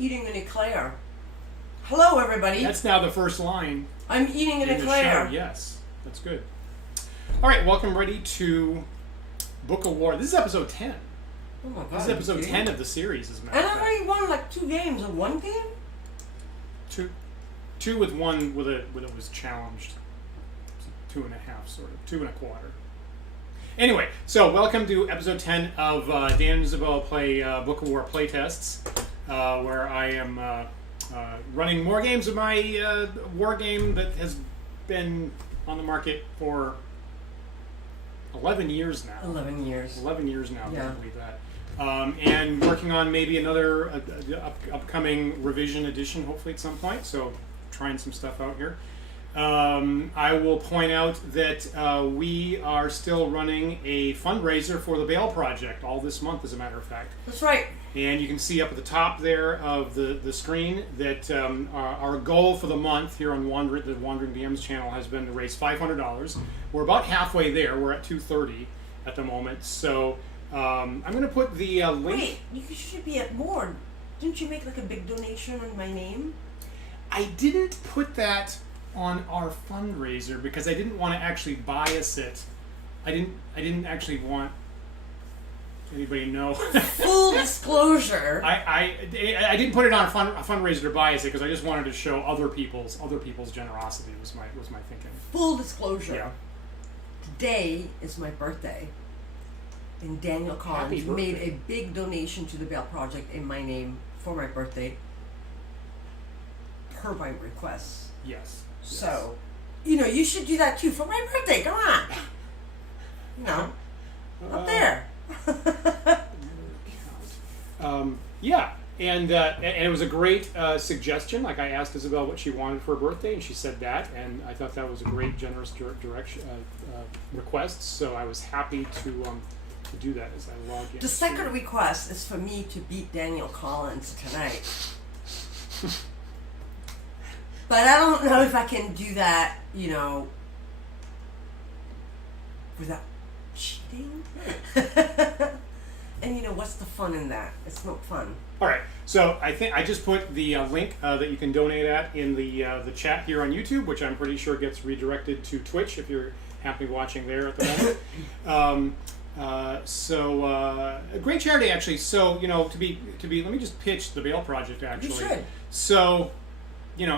eating an eclair. Hello, everybody. That's now the first line. I'm eating an eclair. Yes, that's good. All right, welcome, ready to Book of War. This is episode 10. Oh my God. This is episode 10 of the series, as a matter And of I've fact. already won like 2 games of one game? Two with one with it was challenged. 2.5, sort of. 2 1/4. Anyway, so welcome to episode 10 of Dan and Isabelle play Book of War playtests, where I am running more games of my war game that has been on the market for 11 years now. 11 years. 11 years now, Yeah. I believe that. And working on maybe another upcoming revision edition, hopefully at some point. So trying some stuff out here. I will point out that we are still running a fundraiser for the Bail Project all this month, as a matter of fact. That's right. And you can see up at the top there of the screen that our goal for the month here on the Wandering DMs channel has been to raise $500. We're about halfway there. We're at $230 at the moment. So I'm going to put the link. Wait, you should be at more. Didn't you make like a big donation on my name? I didn't put that on our fundraiser because I didn't want to actually bias it. I didn't actually want anybody to know. Full disclosure. I didn't put it on a fundraiser to bias it because I just wanted to show other people's generosity was my thinking. Full disclosure. Yeah. Today is my birthday. And Daniel Collins made a big donation to the Bail Project in my name for my birthday, per my request. Yes. So, you should do that too for my birthday. Come on. Up there. Yeah, and it was a great suggestion. Like, I asked Isabelle what she wanted for her birthday, and she said that, and I thought that was a great, generous request. So I was happy to do that as I logged in. The second request is for me to beat Daniel Collins tonight. But I don't know if I can do that, without cheating. And what's the fun in that? It's not fun. All right, so I think I just put the link that you can donate at in the chat here on YouTube, which I'm pretty sure gets redirected to Twitch if you're happily watching there at the moment. A great charity actually. So to be let me just pitch the Bail Project actually. You should. So.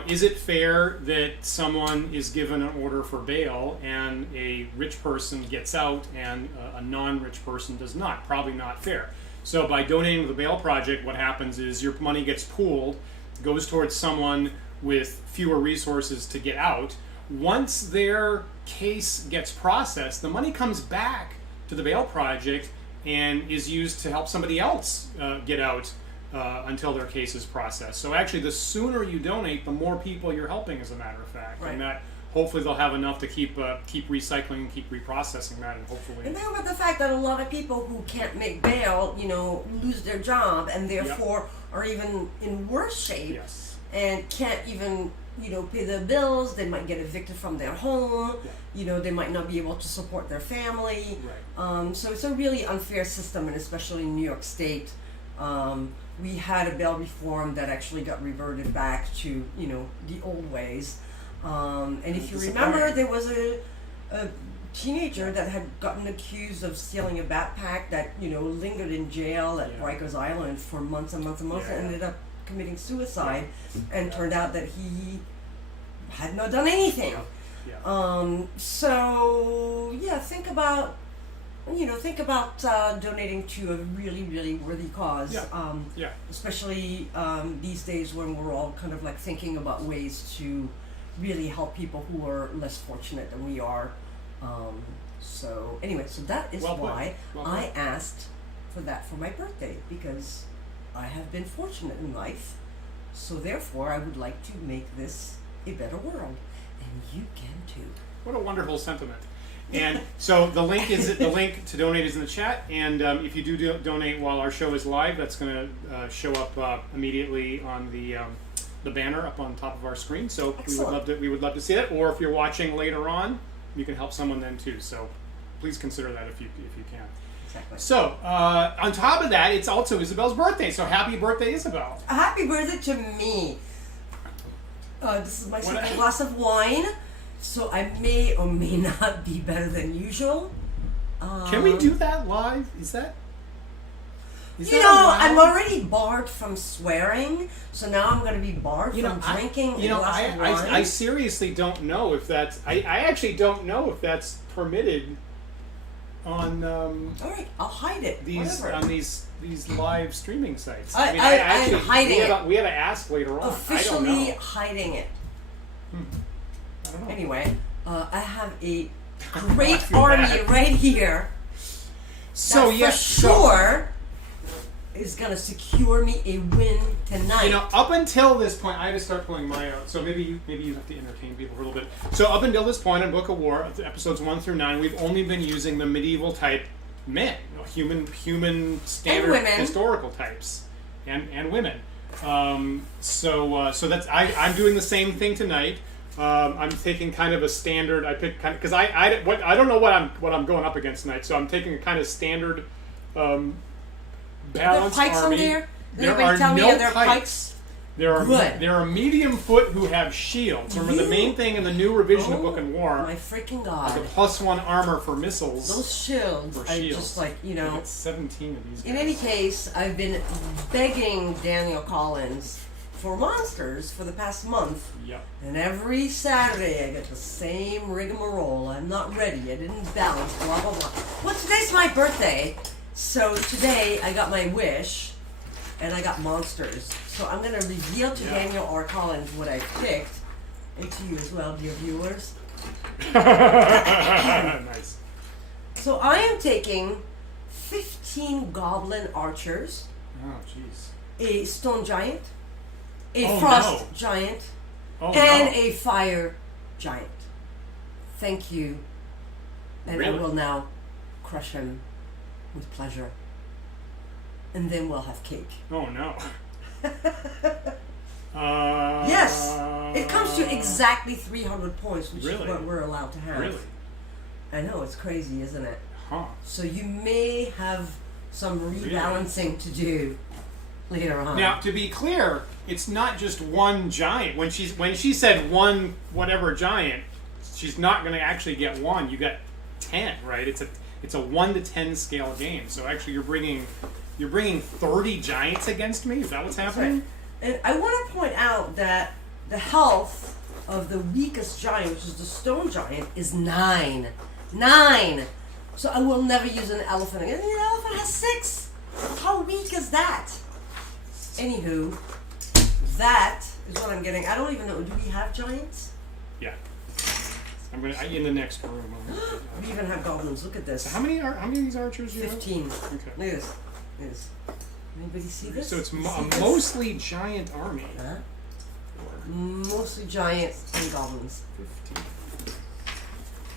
Is it fair that someone is given an order for bail and a rich person gets out and a non-rich person does not? Probably not fair. So by donating to the Bail Project, what happens is your money gets pooled, goes towards someone with fewer resources to get out. Once their case gets processed, the money comes back to the Bail Project and is used to help somebody else get out. Until their case is processed. So actually, the sooner you donate, the more people you're helping, as a matter of fact. Right. And that hopefully they'll have enough to keep recycling and keep reprocessing that, and hopefully. And then about the fact that a lot of people who can't make bail, lose their job and therefore are even in worse shape. Yes. And can't even, pay their bills. They might get evicted from their home. Yeah. They might not be able to support their family. Right. So it's a really unfair system, and especially in New York State. We had a bail reform that actually got reverted back to, the old ways. And if you remember, there was a teenager that had gotten accused of stealing a backpack that, lingered in jail at Rikers Island for months and months and months, and ended up committing suicide, and turned out that he had not done anything. Yeah. Think about donating to a really, really worthy cause. Especially these days when we're all kind of like thinking about ways to really help people who are less fortunate than we are. So that is why I asked for that for my birthday, because I have been fortunate in life. So therefore, I would like to make this a better world, and you can too. What a wonderful sentiment. And so the link to donate is in the chat, and if you do donate while our show is live, that's going to show up immediately on the banner up on top of our screen. So we would love to see that. Or if you're watching later on, you can help someone then too. So please consider that if you can. Exactly. So, on top of that, it's also Isabelle's birthday. So, happy birthday, Isabelle. A happy birthday to me. This is my second glass of wine, so I may or may not be better than usual. Can we do that live? Is that allowed? I'm already barred from swearing, so now I'm going to be barred from drinking a glass of wine. I seriously don't know if that's... I actually don't know if that's permitted on... all right, I'll hide it. On these live streaming sites. I'm hiding it. We have to ask later on. Officially I don't know. hiding it. I don't know. Anyway, I have a great army right here. So that for sure is gonna secure me a win tonight. Up until this point, I had to start pulling my out. So maybe you have to entertain people for a little bit. So up until this point in Book of War, episodes 1 through 9, we've only been using the medieval type men, human standard historical types, and women. So that's I'm doing the same thing tonight. I'm taking kind of a standard. I picked kind of because I don't know what I'm going up against tonight. So I'm taking a kind of standard balanced pikes army. In there? There are no pikes. There Good. are medium foot who have shields. Remember the main thing in the new revision of Book of War. My freaking god! The +1 armor for missiles. Those shields. I just like It's 17 of these. In any case, I've been begging Daniel Collins for monsters for the past month. Yep. And every Saturday I get the same rigmarole. I'm not ready. I didn't balance. Blah blah blah. Well, today's my birthday, so today I got my wish. And I got monsters. So I'm going to reveal to Daniel R. Collins what I picked. And to you as well, dear viewers. Nice. So I am taking 15 goblin archers. Oh, jeez. A stone giant. A frost giant. And a fire giant. Thank you. And I will now crush him with pleasure. And then we'll have cake. Oh no. Yes! It comes to exactly 300 points, which is what we're allowed to have. Really? I know, it's crazy, isn't it? Huh. So you may have some rebalancing to do later on. Now, to be clear, it's not just one giant. When she said one whatever giant, she's not going to actually get one. You got 10, right? It's a 1 to 10 scale game. So actually, you're bringing 30 giants against me? Is that what's happening? Right. And I want to point out that the health of the weakest giant, which is the stone giant, is 9. 9! So I will never use an elephant again. The elephant has 6! How weak is that? Anywho, that is what I'm getting. I don't even know. Do we have giants? Yeah. I'm in the next room. We even have goblins. Look at this. So how many of these archers do you have? 15. Okay. Look at this. Anybody see this? So it's a mostly giant army. Huh? Mostly giant and goblins. 15.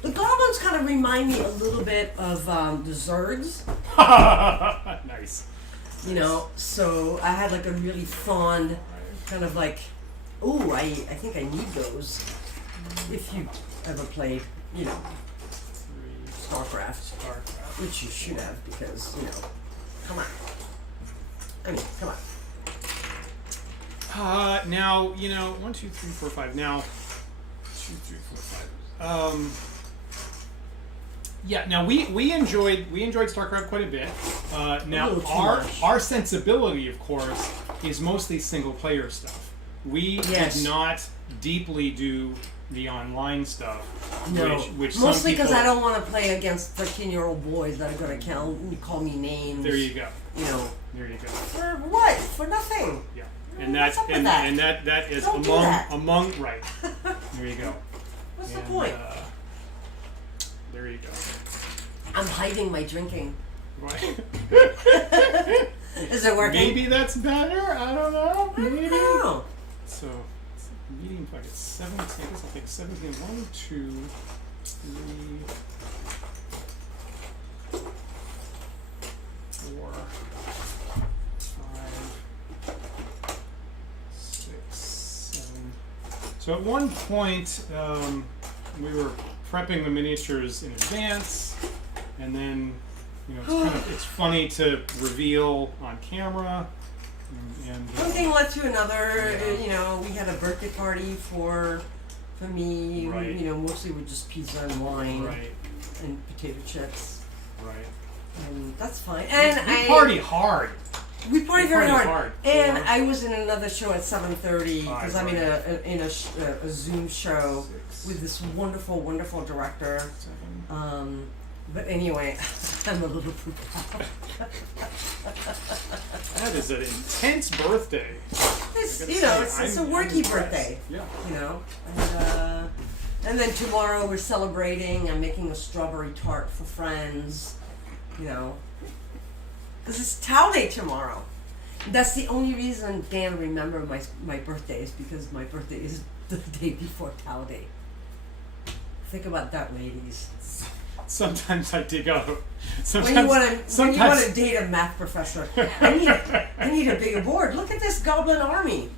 The goblins kind of remind me a little bit of the Zergs. Nice. So I had like a really fond kind of like, ooh, I think I need those. If you ever played, StarCraft, which you should have because, come on. I mean, come on. Now, 1, 2, 3, 4, 5. Now, 2, 3, 4, 5. Yeah. Now we enjoyed StarCraft quite a bit. Now our sensibility, of course, is mostly single player stuff. We did not deeply do the online stuff. No, which mostly because I don't want to play against 13-year-old boys that are going to call me names. There you go. There you go. For what? For nothing. Yeah. And that is among right. There you go. What's the point? There you go. I'm hiding my drinking. Right. Is it working? Maybe that's better. I don't know. Maybe. So, medium bucket 17. I guess I'll take 17. 1, 2, 3, 4, 5, 6, 7. So at one point, we were prepping the miniatures in advance, and then You know, it's funny to reveal on camera. And one thing led to another. You know, we had a birthday party for me. Right. You know, mostly with just pizza and wine. Right. And potato chips. Right. And that's fine. And we party hard. We party very hard. And Four. I was in another show at 7:30 because I'm in a Zoom show 6, with this wonderful, wonderful director. 7. But anyway, I'm a little pooped out. That is an intense birthday. It's a worky birthday. Yeah. You know, and then tomorrow we're celebrating. I'm making a strawberry tart for friends. You know, because it's Tau Day tomorrow. That's the only reason Dan remember my birthday is because my birthday is the day before Tau Day. Think about that, ladies. Sometimes I dig out. When you want to date a math professor, I need a bigger board. Look at this goblin army.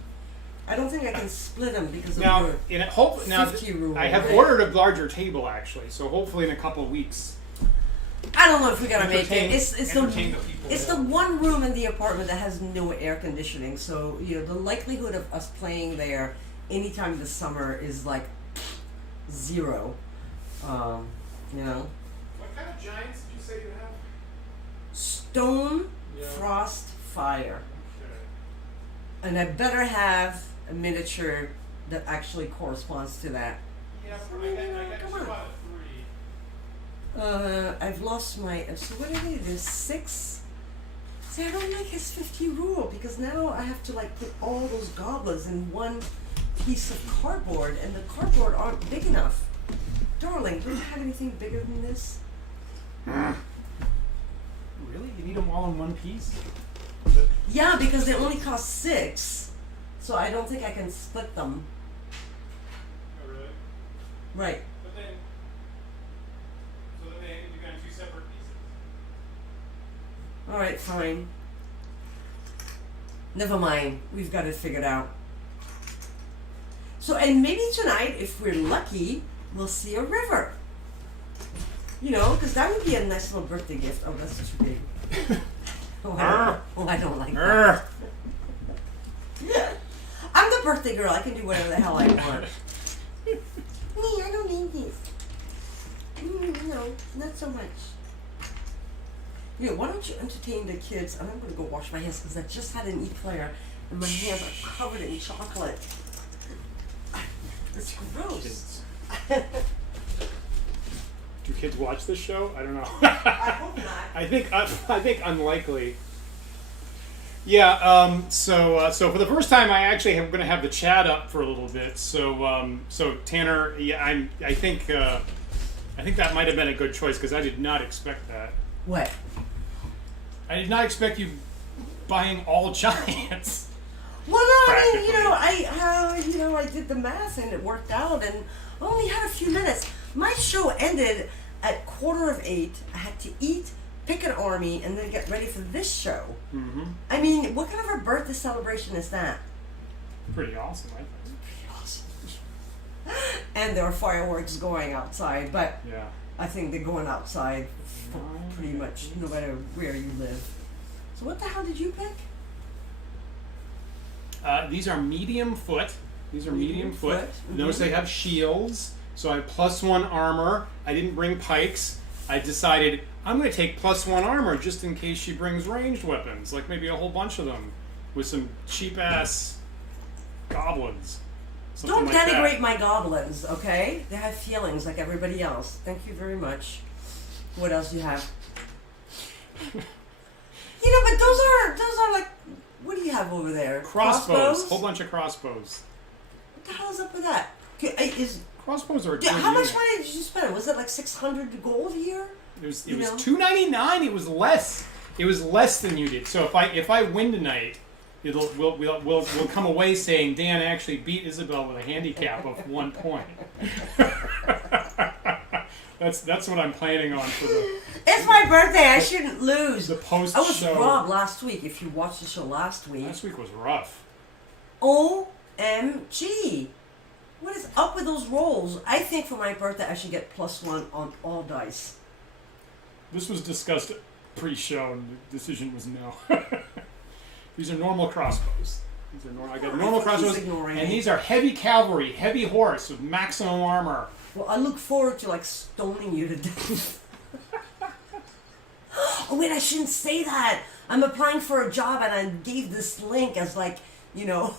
I don't think I can split them because of your 50 rule. I have ordered a larger table actually, so hopefully in a couple of weeks. I don't know if we're gonna make it. It's the the one room in the apartment that has no air conditioning, so you know the likelihood of us playing there anytime this summer is like 0. You know. What kind of giants did you say you have? Stone, frost, fire. Okay. And I better have a miniature that actually corresponds to that. Yeah, Come on. 3. I've lost my. So what did I do? There's 6. See, I don't like his 50 rule because now I have to like put all those goblins in one piece of cardboard, and the cardboard aren't big enough. Darling, don't you have anything bigger than this? Really? You need them all in one piece? Yeah, because they only cost 6, so I don't think I can split them. Oh, really? Right. But then, you're going to 2 separate pieces. All right, fine. Never mind. We've got it figured out. So, and maybe tonight, if we're lucky, we'll see a river. You know, because that would be a nice little birthday gift. Oh, that's too big. I don't like that. I'm the birthday girl. I can do whatever the hell I want. Me, I don't need this. No, not so much. You know, why don't you entertain the kids? And I'm going to go wash my hands because I just had an eclair and my hands are covered in chocolate. It's gross. Do kids watch this show? I don't know. I hope not. I think unlikely. Yeah. So for the first time, I actually am going to have the chat up for a little bit. So Tanner, yeah, I think that might have been a good choice because I did not expect that. What? I did not expect you buying all giants. Well, no, I mean, I did the math and it worked out, and I only had a few minutes. My show ended at 7:45. I had to eat, pick an army, and then get ready for this show. Mm-hmm. I mean, what kind of a birthday celebration is that? Pretty awesome, I think. Pretty awesome. And there are fireworks going outside, but yeah. I think they're going outside for pretty much no matter where you live. So what the hell did you pick? These are medium foot. Mm-hmm. Notice they have shields, so I have +1 armor. I didn't bring pikes. I decided I'm going to take +1 armor just in case she brings ranged weapons, like maybe a whole bunch of them, with some cheap-ass goblins. Don't denigrate my goblins, okay? They have feelings like everybody else. Thank you very much. What else do you have? You know, but those are like, what do you have over there? Crossbows. Whole bunch of crossbows. What the hell is up with that? Crossbows are. How much money did you spend? Was it like 600 gold here? It was $2.99. It was less. It was less than you did. So if I win tonight, we'll come away saying Dan actually beat Isabelle with a handicap of 1 point. That's what I'm planning on for the. It's my birthday. I shouldn't lose. The post show. I was robbed last week. If you watched the show last week. Last week was rough. OMG! What is up with those rolls? I think for my birthday I should get +1 on all dice. This was discussed pre-show, and the decision was no. These are normal crossbows. These are normal. I got normal crossbows, and these are heavy cavalry, heavy horse with maximum armor. Well, I look forward to like stoning you to death. Oh wait, I shouldn't say that. I'm applying for a job, and I gave this link as like, you know,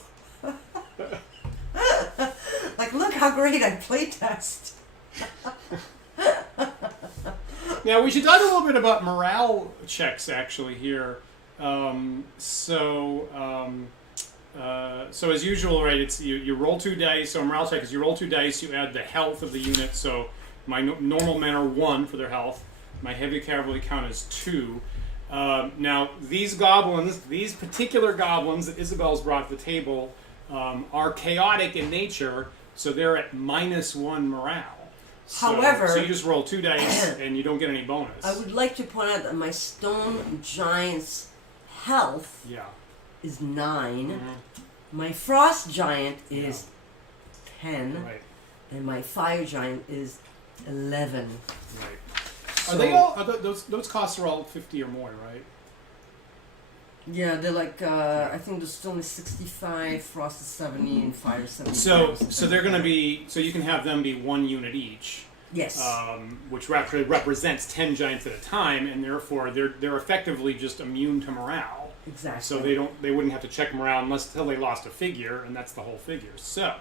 like look how great I playtest. Now we should talk a little bit about morale checks actually here. So as usual, right? It's you roll 2 dice. So morale check is you roll 2 dice. You add the health of the unit. So my normal men are 1 for their health. My heavy cavalry count is 2. Now these goblins, these particular goblins that Isabelle's brought to the table, are chaotic in nature. So they're at -1 morale. However, so you just roll 2 dice and you don't get any bonus. I would like to point out that my stone giant's health is 9. Mm-hmm. My frost giant is 10. Right. And my fire giant is 11. Right. So, Are they all? Those costs are all 50 or more, right? Yeah, they're like I think the stone is 65, frost is 70, and fire is 70. So they're going to be. So you can have them be 1 unit each. Yes. Which actually represents 10 giants at a time, and therefore they're effectively just immune to morale. Exactly. So they wouldn't have to check morale until they lost a figure, and that's the whole figure. So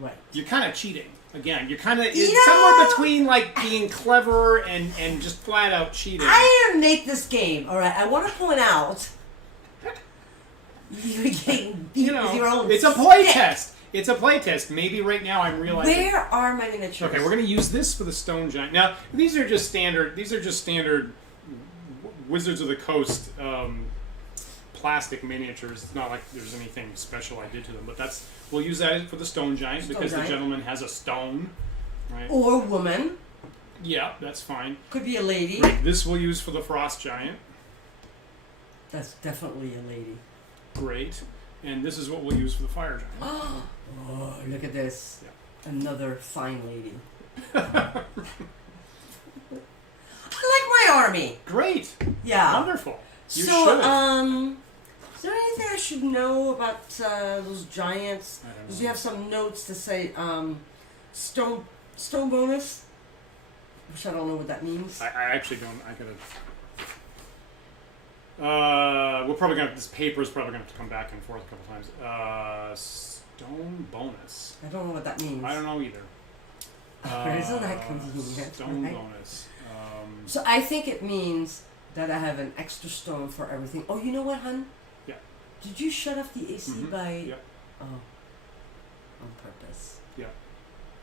right. You're kind of cheating. Again, you're kind of somewhere between like being clever and just flat out cheating. I didn't make this game. All right. I want to point out. You're getting beat with your own it's a play test. It's a play test. Maybe right now I'm realizing. Where are my miniatures? Okay, we're going to use this for the stone giant. Now, these are just standard Wizards of the Coast plastic miniatures. It's not like there's anything special I did to them, but we'll use that for the stone giant because the gentleman has a stone, right? Or woman. Yeah, that's fine. Could be a lady. Right. This we'll use for the frost giant. That's definitely a lady. Great. And this is what we'll use for the fire giant. Oh, look at this. Yeah. Another fine lady. I like my army. Great. Yeah. Wonderful. You so, should. is there anything I should know about those giants? I don't know. Because you have some notes to say stone bonus, which I don't know what that means. I actually don't. I gotta. We're probably gonna. This paper is probably gonna have to come back and forth a couple times. Stone bonus. I don't know what that means. I don't know either. Isn't that convenient? Stone right? bonus. So I think it means that I have an extra stone for everything. Oh, you know what, hun? Yeah. Did you shut off the AC by? Yeah. Oh, on purpose. Yeah.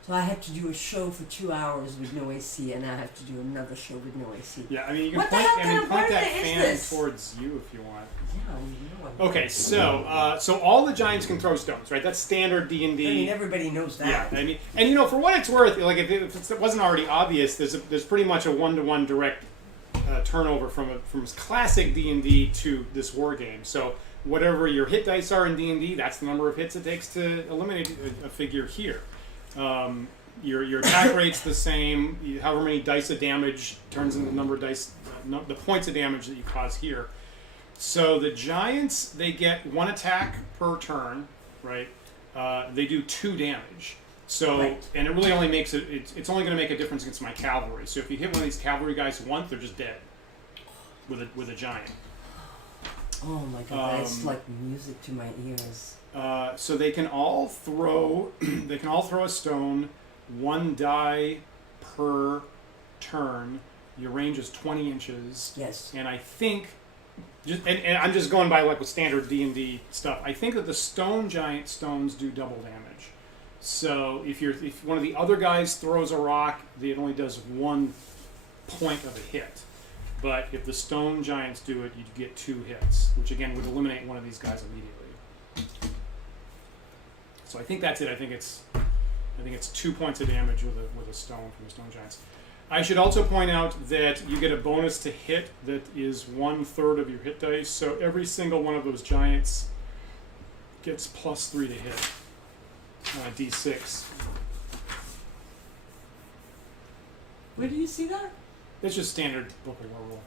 So I had to do a show for 2 hours with no AC, and I have to do another show with no AC. Yeah, I mean you can What the point. hell I kind mean of point that birthday is fan this? towards you if you want. Yeah, you know. Okay, so all the giants can throw stones, right? That's standard D&D. I mean, everybody knows that. Yeah, I mean, and for what it's worth, like if it wasn't already obvious, there's pretty much a 1-to-1 direct turnover from classic D&D to this war game. So whatever your hit dice are in D&D, that's the number of hits it takes to eliminate a figure here. Your attack rate's the same. However many dice of damage turns into the number of dice, the points of damage that you cause here. So the giants, they get 1 attack per turn, right? They do 2 damage. So, right. And it really only makes it's only going to make a difference against my cavalry. So if you hit one of these cavalry guys once, they're just dead with a giant. Oh my god, that's like music to my ears. So they can all throw a stone, 1 die per turn. Your range is 20 inches. Yes. And I think, and I'm just going by like with standard D&D stuff. I think that the stone giant stones do double damage. So if one of the other guys throws a rock, it only does 1 point of a hit. But if the stone giants do it, you get 2 hits, which again would eliminate one of these guys immediately. So I think that's it. I think it's 2 points of damage with a stone from the stone giants. I should also point out that you get a bonus to hit that is 1/3 of your hit dice. So every single one of those giants gets +3 to hit. D6. Where do you see that? It's just standard Book of War rule.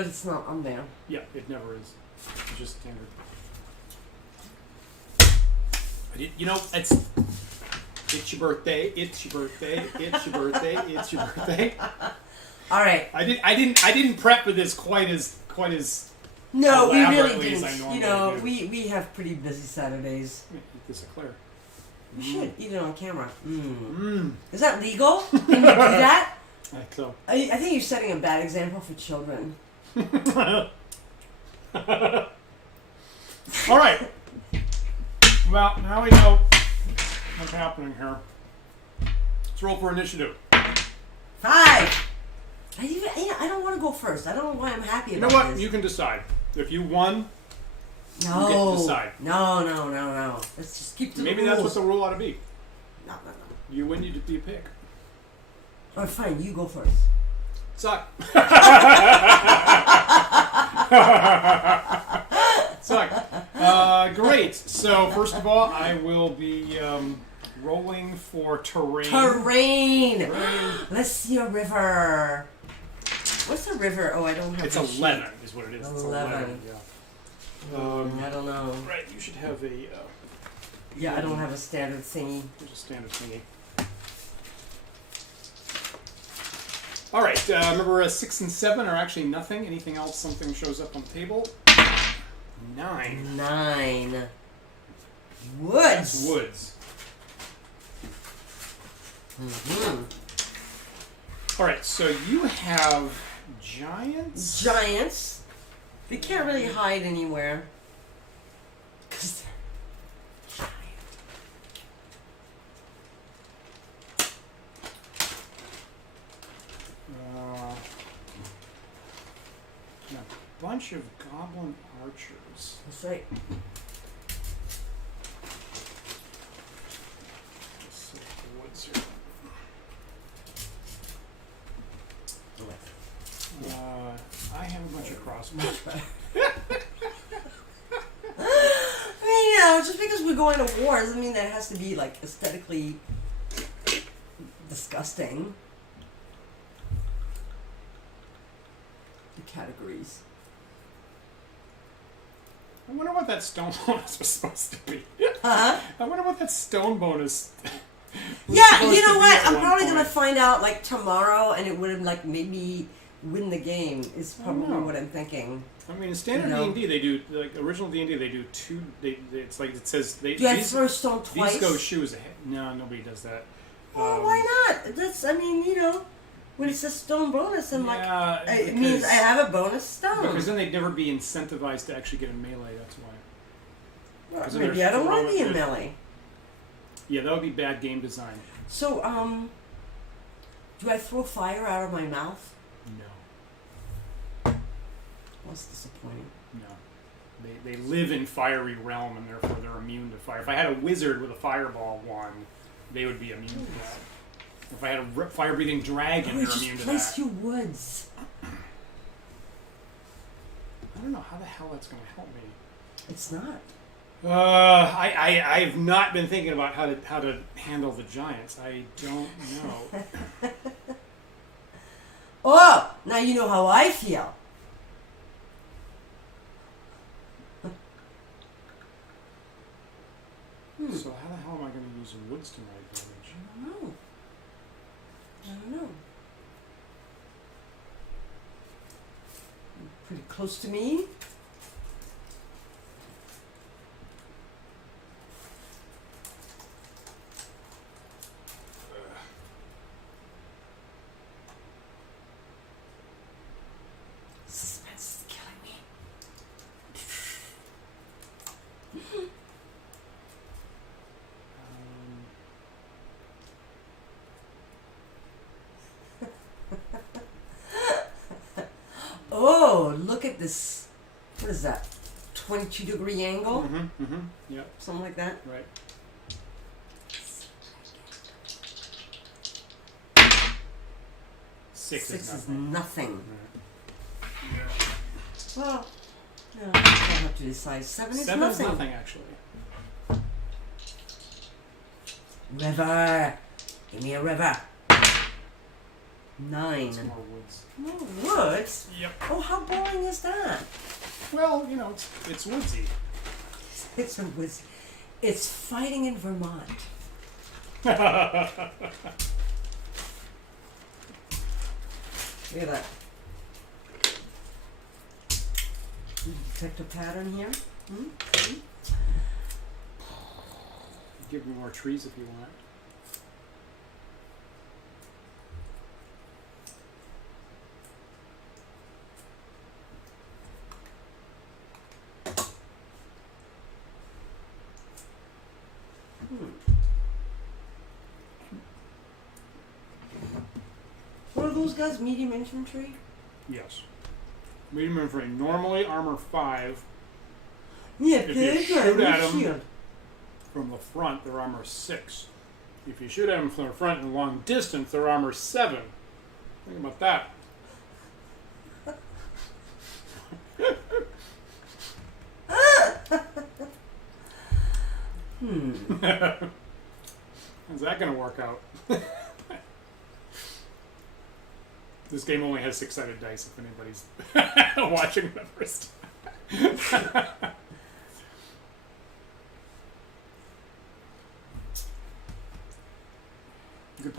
But it's not on there. Yeah, it never is. It's just standard. But you know, it's your birthday. It's your birthday. It's your birthday. It's your birthday. All right. I didn't prep for this quite as. No, we really as I didn't. normally You know, do. we have pretty busy Saturdays. Let me eat this eclair. You should eat it on camera. Mm. Is that legal? Can you do that? I think so. I think you're setting a bad example for children. All right. Well, now we know what's happening here. Let's roll for initiative. 5. I don't want to go first. I don't know why I'm happy about You know what? this. You can decide. If you won, No. you get to decide. No. Let's just keep to Maybe the that's rules. what the rule ought to be. No. You win, you pick. All right, fine. You go first. Suck. Suck. Great. So first of all, I will be rolling for terrain. Terrain. Let's see a river. What's a river? Oh, I don't have. It's the 11, sheet. is what it is. 11. It's 11. Yeah. I don't know. Right. You should have a. Yeah, I don't have a standard thingy. There's a standard thingy. All right. Remember, 6 and 7 are actually nothing. Anything else, something shows up on the table. 9. 9. Woods. That's woods. Mm-hmm. All right. So you have giants. Giants. They can't really hide anywhere. 'Cause they're giant. And a bunch of goblin archers. That's right. Let's see the woods here. I have a bunch of crossbows. Much better. I mean, you know, just because we're going to war doesn't mean that it has to be like aesthetically disgusting. The categories. I wonder what that stone bonus was supposed to be. Huh? I wonder what that stone bonus. was Yeah, supposed you to know be what? at I'm one probably point. gonna find out like tomorrow, and it would have like made me win the game. Is probably know. what I'm thinking. I mean, in standard You know. D&D, they do like original D&D. They do 2. It's like it says they. Do I these, throw stone twice? these go shoes ahead. No, nobody does that. Well, why not? That's. I mean, you know, when it says stone bonus, I'm Yeah, like, it means I have a bonus stone. Because then they'd never be incentivized to actually get a melee. That's why. Well, 'cause then maybe they're I don't want to be in throwing it. melee. Yeah, that would be bad game design. So, do I throw fire out of my mouth? No, That's disappointing. no. They live in fiery realm and therefore they're immune to fire. If I had a wizard with a fireball wand, they would be immune to that. If I had a fire-breathing dragon, they're just immune to place that. your woods. I don't know how the hell that's going to help me. It's not. I've not been thinking about how to handle the giants. I don't know. Oh, now you know how I feel. So how the hell am I going to use the woods to my advantage? I don't know. Pretty close to me. Suspense is killing me. Oh, look at this. What is that? 22-degree angle? Yep. Something like that? Right. Six is nothing. nothing. Right. Well, no, I have to decide. 7 is 7 nothing. is nothing, actually. River. Give me a river. 9. It's more woods. More woods? Yep. Oh, how boring is that? Well, you know, it's woodsy. It's a woods. It's fighting in Vermont. Look at that. You detect a pattern here? Hmm? Give me more trees if you want. What are those guys? Medium infantry? Yes. Medium infantry. Normally armor 5. Yeah, If you shoot at them from the front, they're armor 6. If you shoot at them from the front in long distance, they're armor 7. Think about that. How's that going to work out? This game only has 6-sided dice if anybody's watching the first. You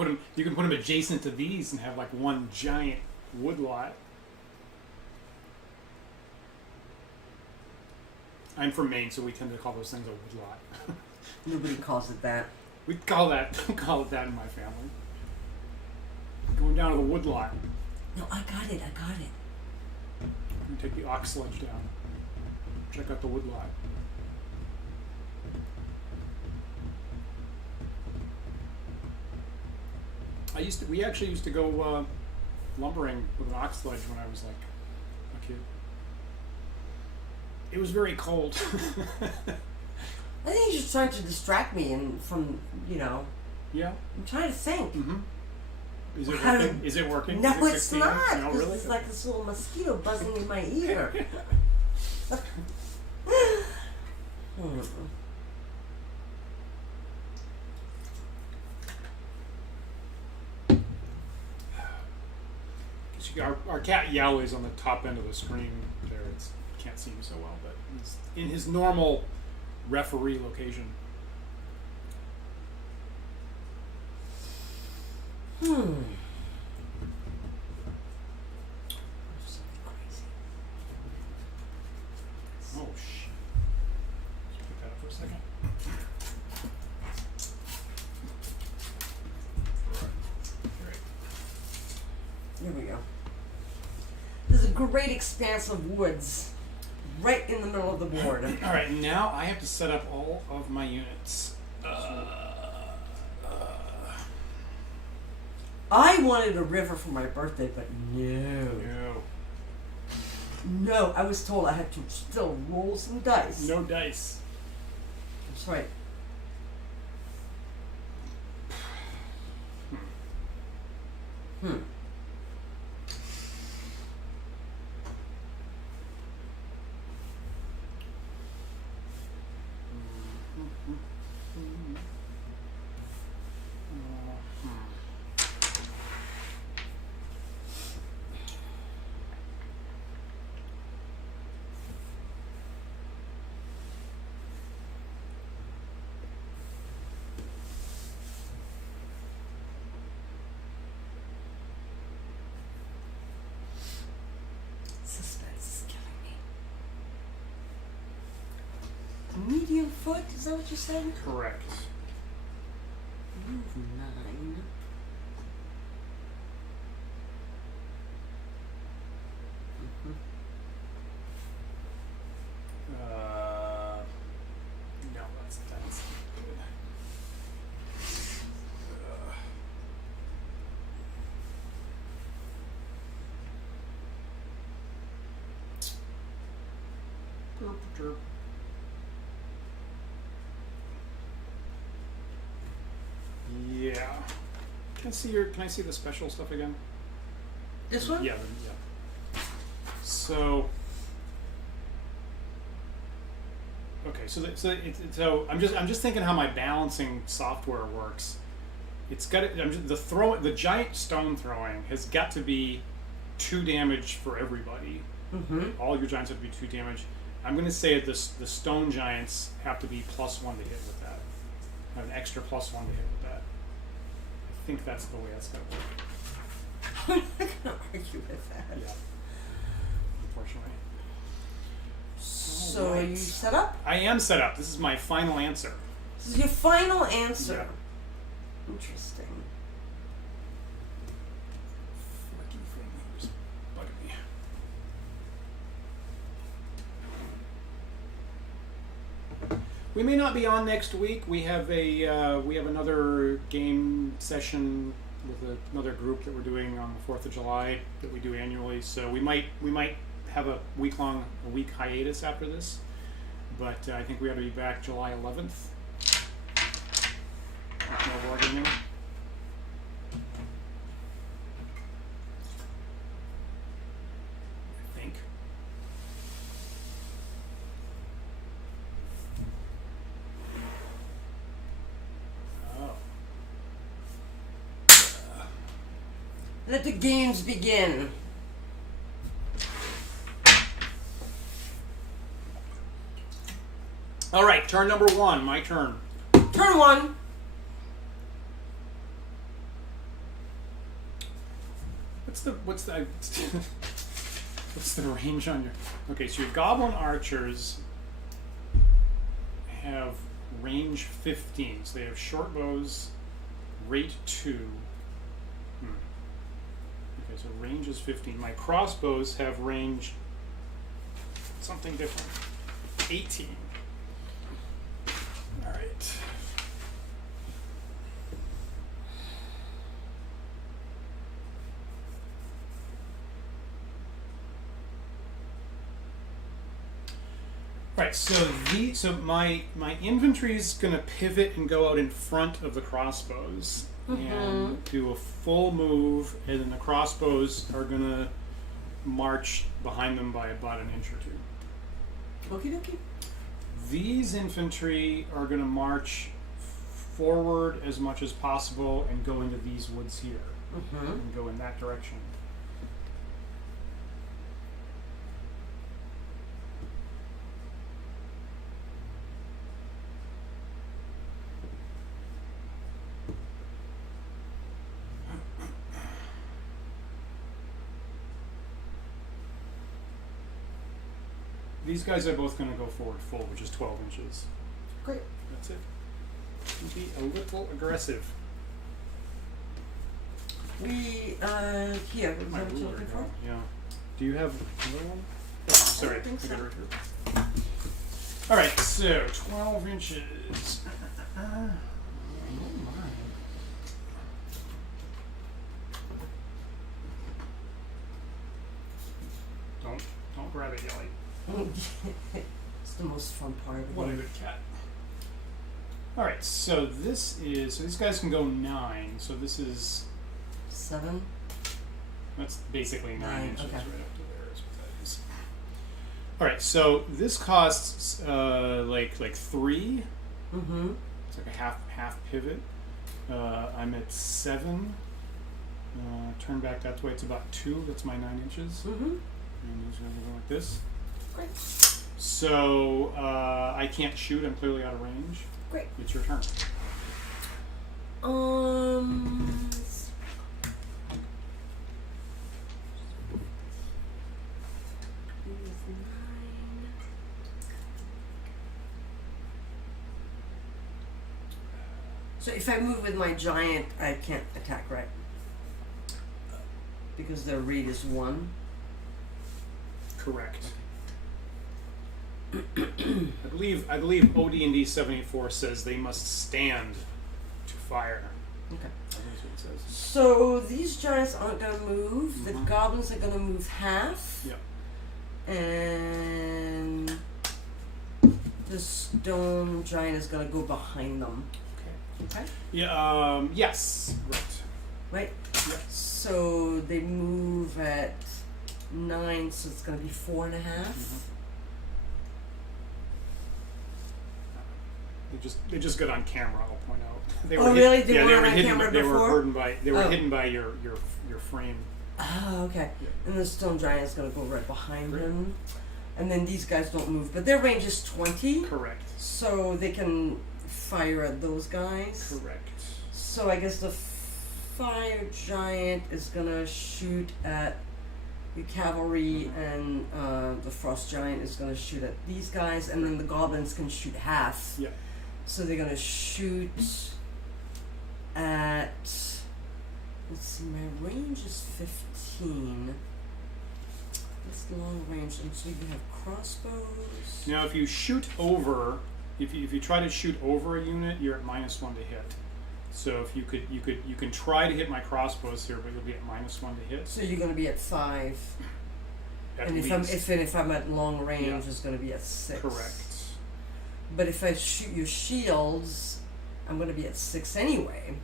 can put them adjacent to these and have like one giant woodlot. I'm from Maine, so we tend to call those things a woodlot. Nobody calls it that. We call it that in my family. Going down to the woodlot. No, I got it. And take the ox sledge down. Check out the woodlot. We actually used to go lumbering with an ox sledge when I was like a kid. It was very cold. I think he's just trying to distract me from, Yeah. I'm trying to think. Mm-hmm. Is it working? Is it working? No, Is it it's not. No, really? It's like this little mosquito buzzing in my ear. Our cat Yowie is on the top end of the screen there. Can't see him so well, but he's in his normal referee location. Oh, shit. Let's pick that up for a second. Right. Here we go. There's a great expanse of woods right in the middle of the board. All right, now I have to set up all of my units. I wanted a river for my birthday, but no. No, I was told I had to still roll some dice. No dice. That's right. Suspense is killing me. Medium foot, is that what you said? Correct. Move 9. No, that's good. Derp. Yeah. Can I see the special stuff again? This one? Yeah. So. Okay, so I'm just thinking how my balancing software works. It's got the giant stone throwing has got to be 2 damage for everybody. Mm-hmm. All your giants have to be 2 damage. I'm going to say that the stone giants have to be +1 to hit with that. Have an extra +1 to hit with that. I think that's the way that's going to work. I'm not going to argue with that. Yeah. Unfortunately. So are you set up? I am set up. This is my final answer. This is your final answer. Yeah. Interesting. Lucky thing was bugging me. We may not be on next week. We have another game session with another group that we're doing on the 4th of July that we do annually. So we might have a week hiatus after this, but I think we ought to be back July 11th. With more wargaming. I think. Let the games begin. All right, turn number 1. My turn. Turn 1. What's the range on your? Okay, so your goblin archers have range 15. So they have short bows, rate 2. Okay, so range is 15. My crossbows have range something different. 18. All right. Right, so my infantry is going to pivot and go out in front of the crossbows and do a full move, and then the crossbows are going to march behind them by about an inch or 2. Okie dokie. These infantry are going to march forward as much as possible and go into these woods here and go in that direction. These guys are both going to go forward full, which is 12 inches. Great. That's it. Be a little aggressive. Here, what was My that what you're ruler, looking for? yeah. Do you have another one? Oh, sorry, I think so. got it right here. All right, so 12 inches. Oh my. Don't grab it, Yelly. It's the most fun part of the What a game. good cat. All right, so these guys can go 9. So this is 7. that's basically 9 inches okay. right up to there. Is what that is. All right, so this costs like 3. It's like a half pivot. I'm at 7. Turn back that way. It's about 2. That's my 9 inches. And these guys are going like this. Great. So I can't shoot. I'm clearly out of range. Great. It's your turn. So if I move with my giant, I can't attack, right? Because their rate is 1. Correct. I believe OD&D 74 says they must stand to fire. Okay. I think that's what it says. So these giants aren't going to move. The goblins are going to move half. Yep. And the stone giant is going to go behind them. Okay. Yeah. Yes. Right. Right? Yes. So they move at 9, so it's going to be 4.5. They just got on camera. I'll point out. They really? They yeah, were they were on hidden. camera They before? were hidden by your frame. Oh, okay. Yeah. And the stone giant is going to go right behind him. And then these guys don't move, but their range is 20. Correct. So they can fire at those guys. Correct. So I guess the fire giant is going to shoot at the cavalry, and the frost giant is going to shoot at these guys, and then the goblins can shoot half. Yeah. So they're going to shoot at, let's see, my range is 15. That's long range, and so you have crossbows. Now, if you shoot over, if you try to shoot over a unit, you're at -1 to hit. So if you can try to hit my crossbows here, but you'll be at -1 to hit. So you're going to be at 5. At And least. if I'm at long range, Yeah. it's going to be at 6. Correct. But if I shoot your shields, I'm going to be at 6 anyway.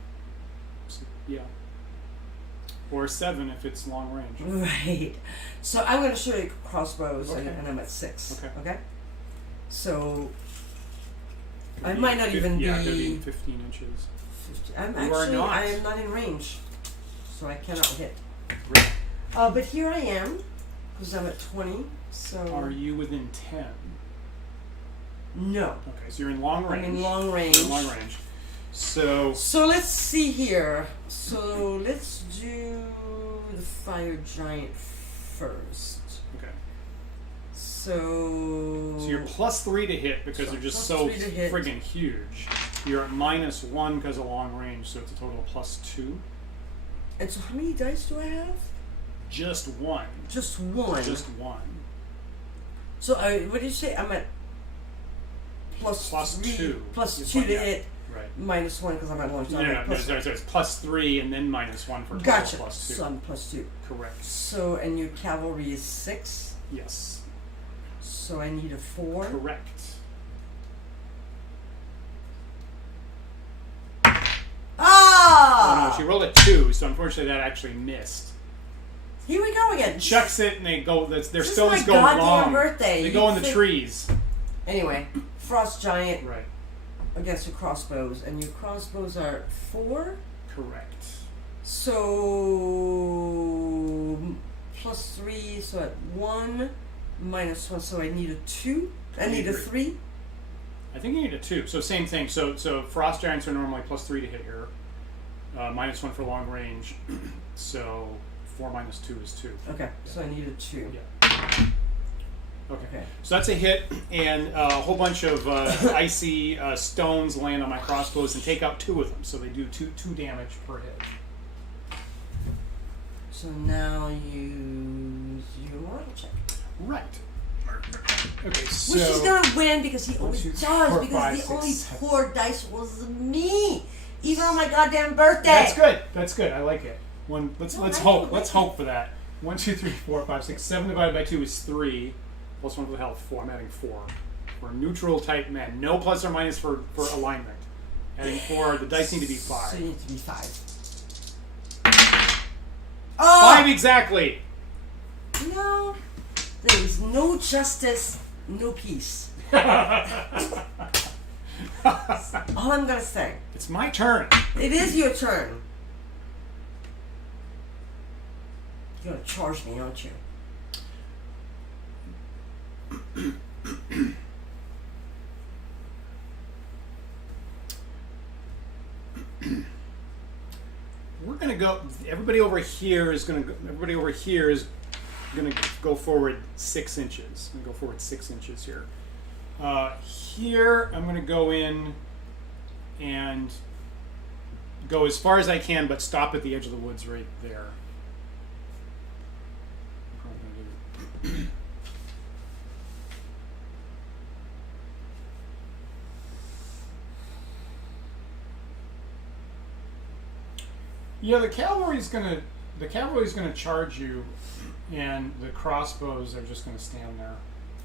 So, yeah. Or 7 if it's long range. Right. So I'm going to shoot you crossbows, Okay. and I'm at 6. Okay. Okay. So I Could might be not even yeah, be. could be 15 inches. 50. I'm You are actually not. I am not in range, so I cannot hit. Right. But here I am, because I'm at 20. So Are you within 10? no. Okay, so you're in long range. I'm in long range. You're in long range. So So let's see here. So let's do the fire giant first. okay. So You're +3 to hit because So they're just plus so 3 to hit. friggin' huge. You're at -1 because of long range, so it's a total of +2. And so how many dice do I have? Just one. Just one. Just one. So what did you say? I'm at plus Plus 3, 2. plus You're 2 to yeah. hit, Right. -1 because I'm at launch. No, sorry, it's +3 and then -1 for total Gotcha. +2. So I'm plus 2. Correct. So and your cavalry is 6. Yes. So I need a 4. Correct. Ah! Oh no, she rolled a 2, so unfortunately that actually missed. Here we go again. Chucks it and they go. Their This stones is my go goddamn long. birthday. They You go in the think- trees. Anyway, frost giant Right. against your crossbows, and your crossbows are 4. Correct. So +3, so at 1, -1, so I need a 2. I need a 3. I think you need a 2. So same thing. So frost giants are normally +3 to hit here. -1 for long range. So 4 minus 2 is 2. Okay, so I need a 2. Yeah. Okay. So that's a hit, and a whole bunch of icy stones land on my crossbows and take out 2 of them. So they do 2 damage per hit. So now use your model check. Right. Okay, so Which is gonna win because he always 2, does, 4, because 5, the 6, only 7. poor dice was me. Even on my goddamn birthday. That's good. That's good. I like it. Let's No, hope. I don't Let's like hope for that. 1, 2, 3, 4, 5, 6, 7 divided by 2 is 3. Plus 1 for the health, 4. I'm adding 4. We're neutral type men. No plus or minus for alignment. Adding 4. The dice need to be 5. So you need to be 5. Oh! 5 exactly. No. There is no justice, no peace. All I'm gonna say. It's my turn. It is your turn. You're gonna charge me, aren't you? We're gonna go. Everybody over here is gonna go forward 6 inches. I'm gonna go forward 6 inches here. Here I'm gonna go in and go as far as I can, but stop at the edge of the woods right there. Yeah, the cavalry's gonna charge you, and the crossbows are just gonna stand there.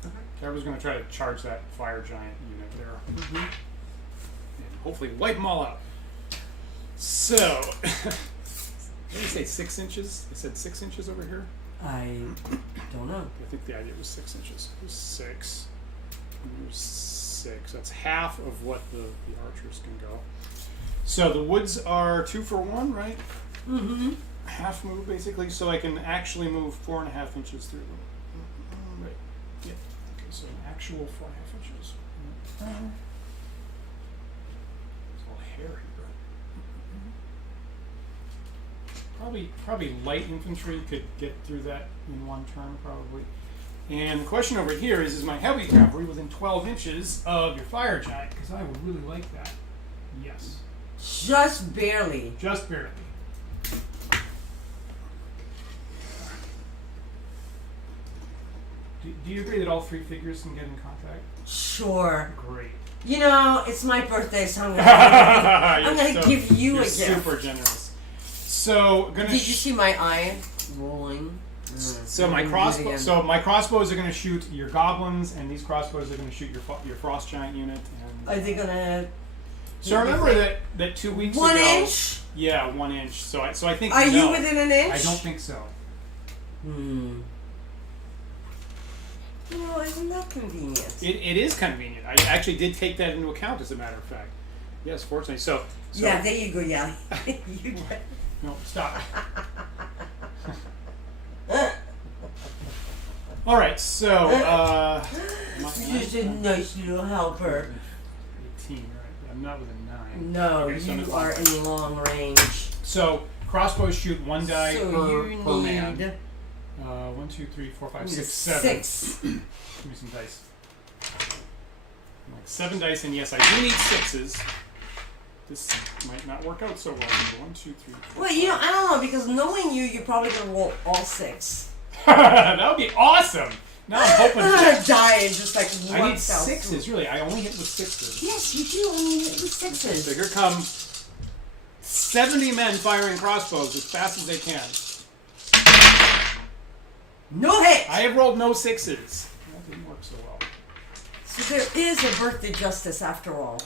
Okay. Cavalry's gonna try to charge that fire giant unit there, Mm-hmm. and hopefully wipe them all out. So, did you say 6 inches? I said 6 inches over here. I don't know. I think the idea was 6 inches. It was 6. And there's 6. That's half of what the archers can go. So the woods are 2 for 1, right? Mm-hmm. Half move, basically, so I can actually move 4.5 inches through them. Right. Yeah. Okay, so an actual 4.5 inches. It's all hairy, right? Probably light infantry could get through that in one turn, probably. And the question over here is my heavy cavalry within 12 inches of your fire giant? Because I would really like that. Yes. Just barely. Just barely. Do you agree that all 3 figures can get in contact? Sure. Great. You know, it's my birthday, so I'm gonna give you a gift. Super generous. So, Did you see my eye rolling? So my crossbows are going to shoot your goblins, and these crossbows are going to shoot your frost giant unit. And are they gonna? So remember that 2 weeks ago. 1 inch. Yeah, 1 inch. So I think. Are you within an inch? I don't think so. You know, isn't that convenient? It is convenient. I actually did take that into account, as a matter of fact. Yes, fortunately. So yeah, there you go. Yeah. You get. No, stop. All right, so you're just a nice little helper. 18, right? I'm not with a 9. No, okay, so you are in long range. So crossbows shoot 1 die per man. 1, 2, 3, 4, 5, 6, 7. 6. Give me some dice. Like 7 dice, and yes, I do need 6s. This might not work out so well. 1, 2, 3, 4. Well, you know, I don't know, because knowing you, you're probably gonna roll all 6. That would be awesome. Now I'm hoping for die and just like I need 6s, really. I only hit with 6s. Yes, you do only hit with 6s. Okay, so here come 70 men firing crossbows as fast as they can. No hit! I have rolled no 6s. That didn't work so well. So there is a birthday justice after all.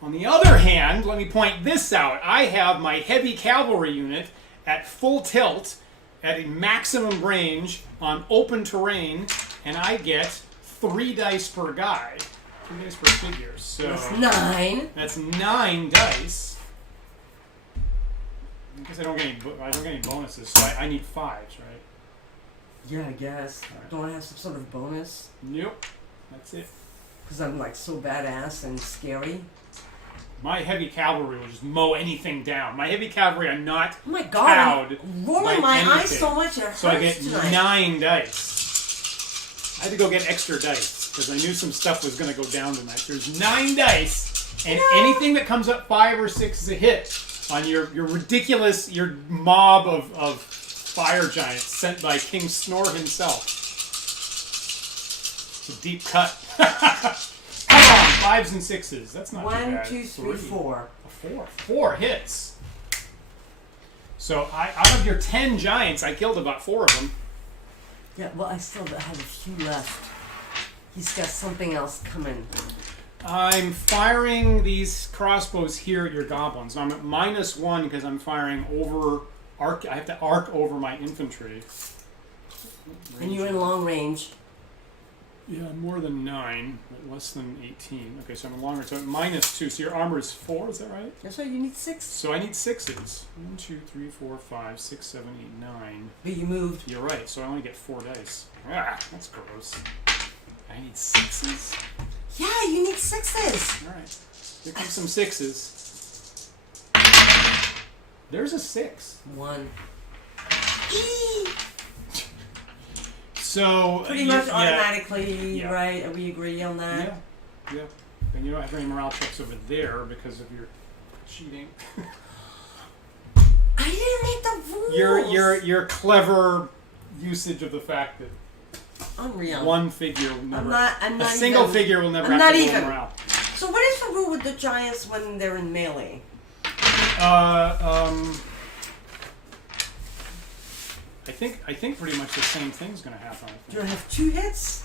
On the other hand, let me point this out. I have my heavy cavalry unit at full tilt, at a maximum range, on open terrain, and I get 3 dice per guy. 3 dice per figure. So that's 9. That's 9 dice. I guess I don't get any bonuses, so I need 5s, right? Yeah, I guess. Right. Don't I have some sort of bonus? Nope. That's it. Because I'm like so badass and scary. My heavy cavalry will just mow anything down. My heavy cavalry are not oh my God, cowed. I'm rolling my eyes so much it hurts so I get tonight. 9 dice. I had to go get extra dice because I knew some stuff was going to go down tonight. There's 9 dice, and anything that comes up 5 or 6 is a hit on your ridiculous, your mob of fire giants sent by King Snore himself. It's a deep cut. Come on, 5s and 6s. That's not too bad. 1, 2, 3, 4. 4 hits. So out of your 10 giants, I killed about 4 of them. Yeah, well, I still have a few left. He's got something else coming. I'm firing these crossbows here at your goblins. Now I'm at -1 because I'm firing over arc. I have to arc over my infantry. And you're in long range. Yeah, more than 9, but less than 18. Okay, so I'm in long range. So I'm -2. So your armor is 4. Is that right? That's right. You need 6. So I need 6s. 1, 2, 3, 4, 5, 6, 7, 8, 9. But you moved. You're right. So I only get 4 dice. Ah, that's gross. I need 6s. Yeah, you need 6s. All right. Here comes some 6s. There's a 6. 1. So pretty much automatically, right? We agree on that. Yeah, yeah. And you don't have any morale checks over there because of your cheating. I didn't make the rules. Your clever usage of the fact that unreal. One figure will never. I'm not a single even, figure will never I'm have not to even. roll morale. So what is the rule with the giants when they're in melee? I think pretty much the same thing's going to happen. Do I have 2 hits?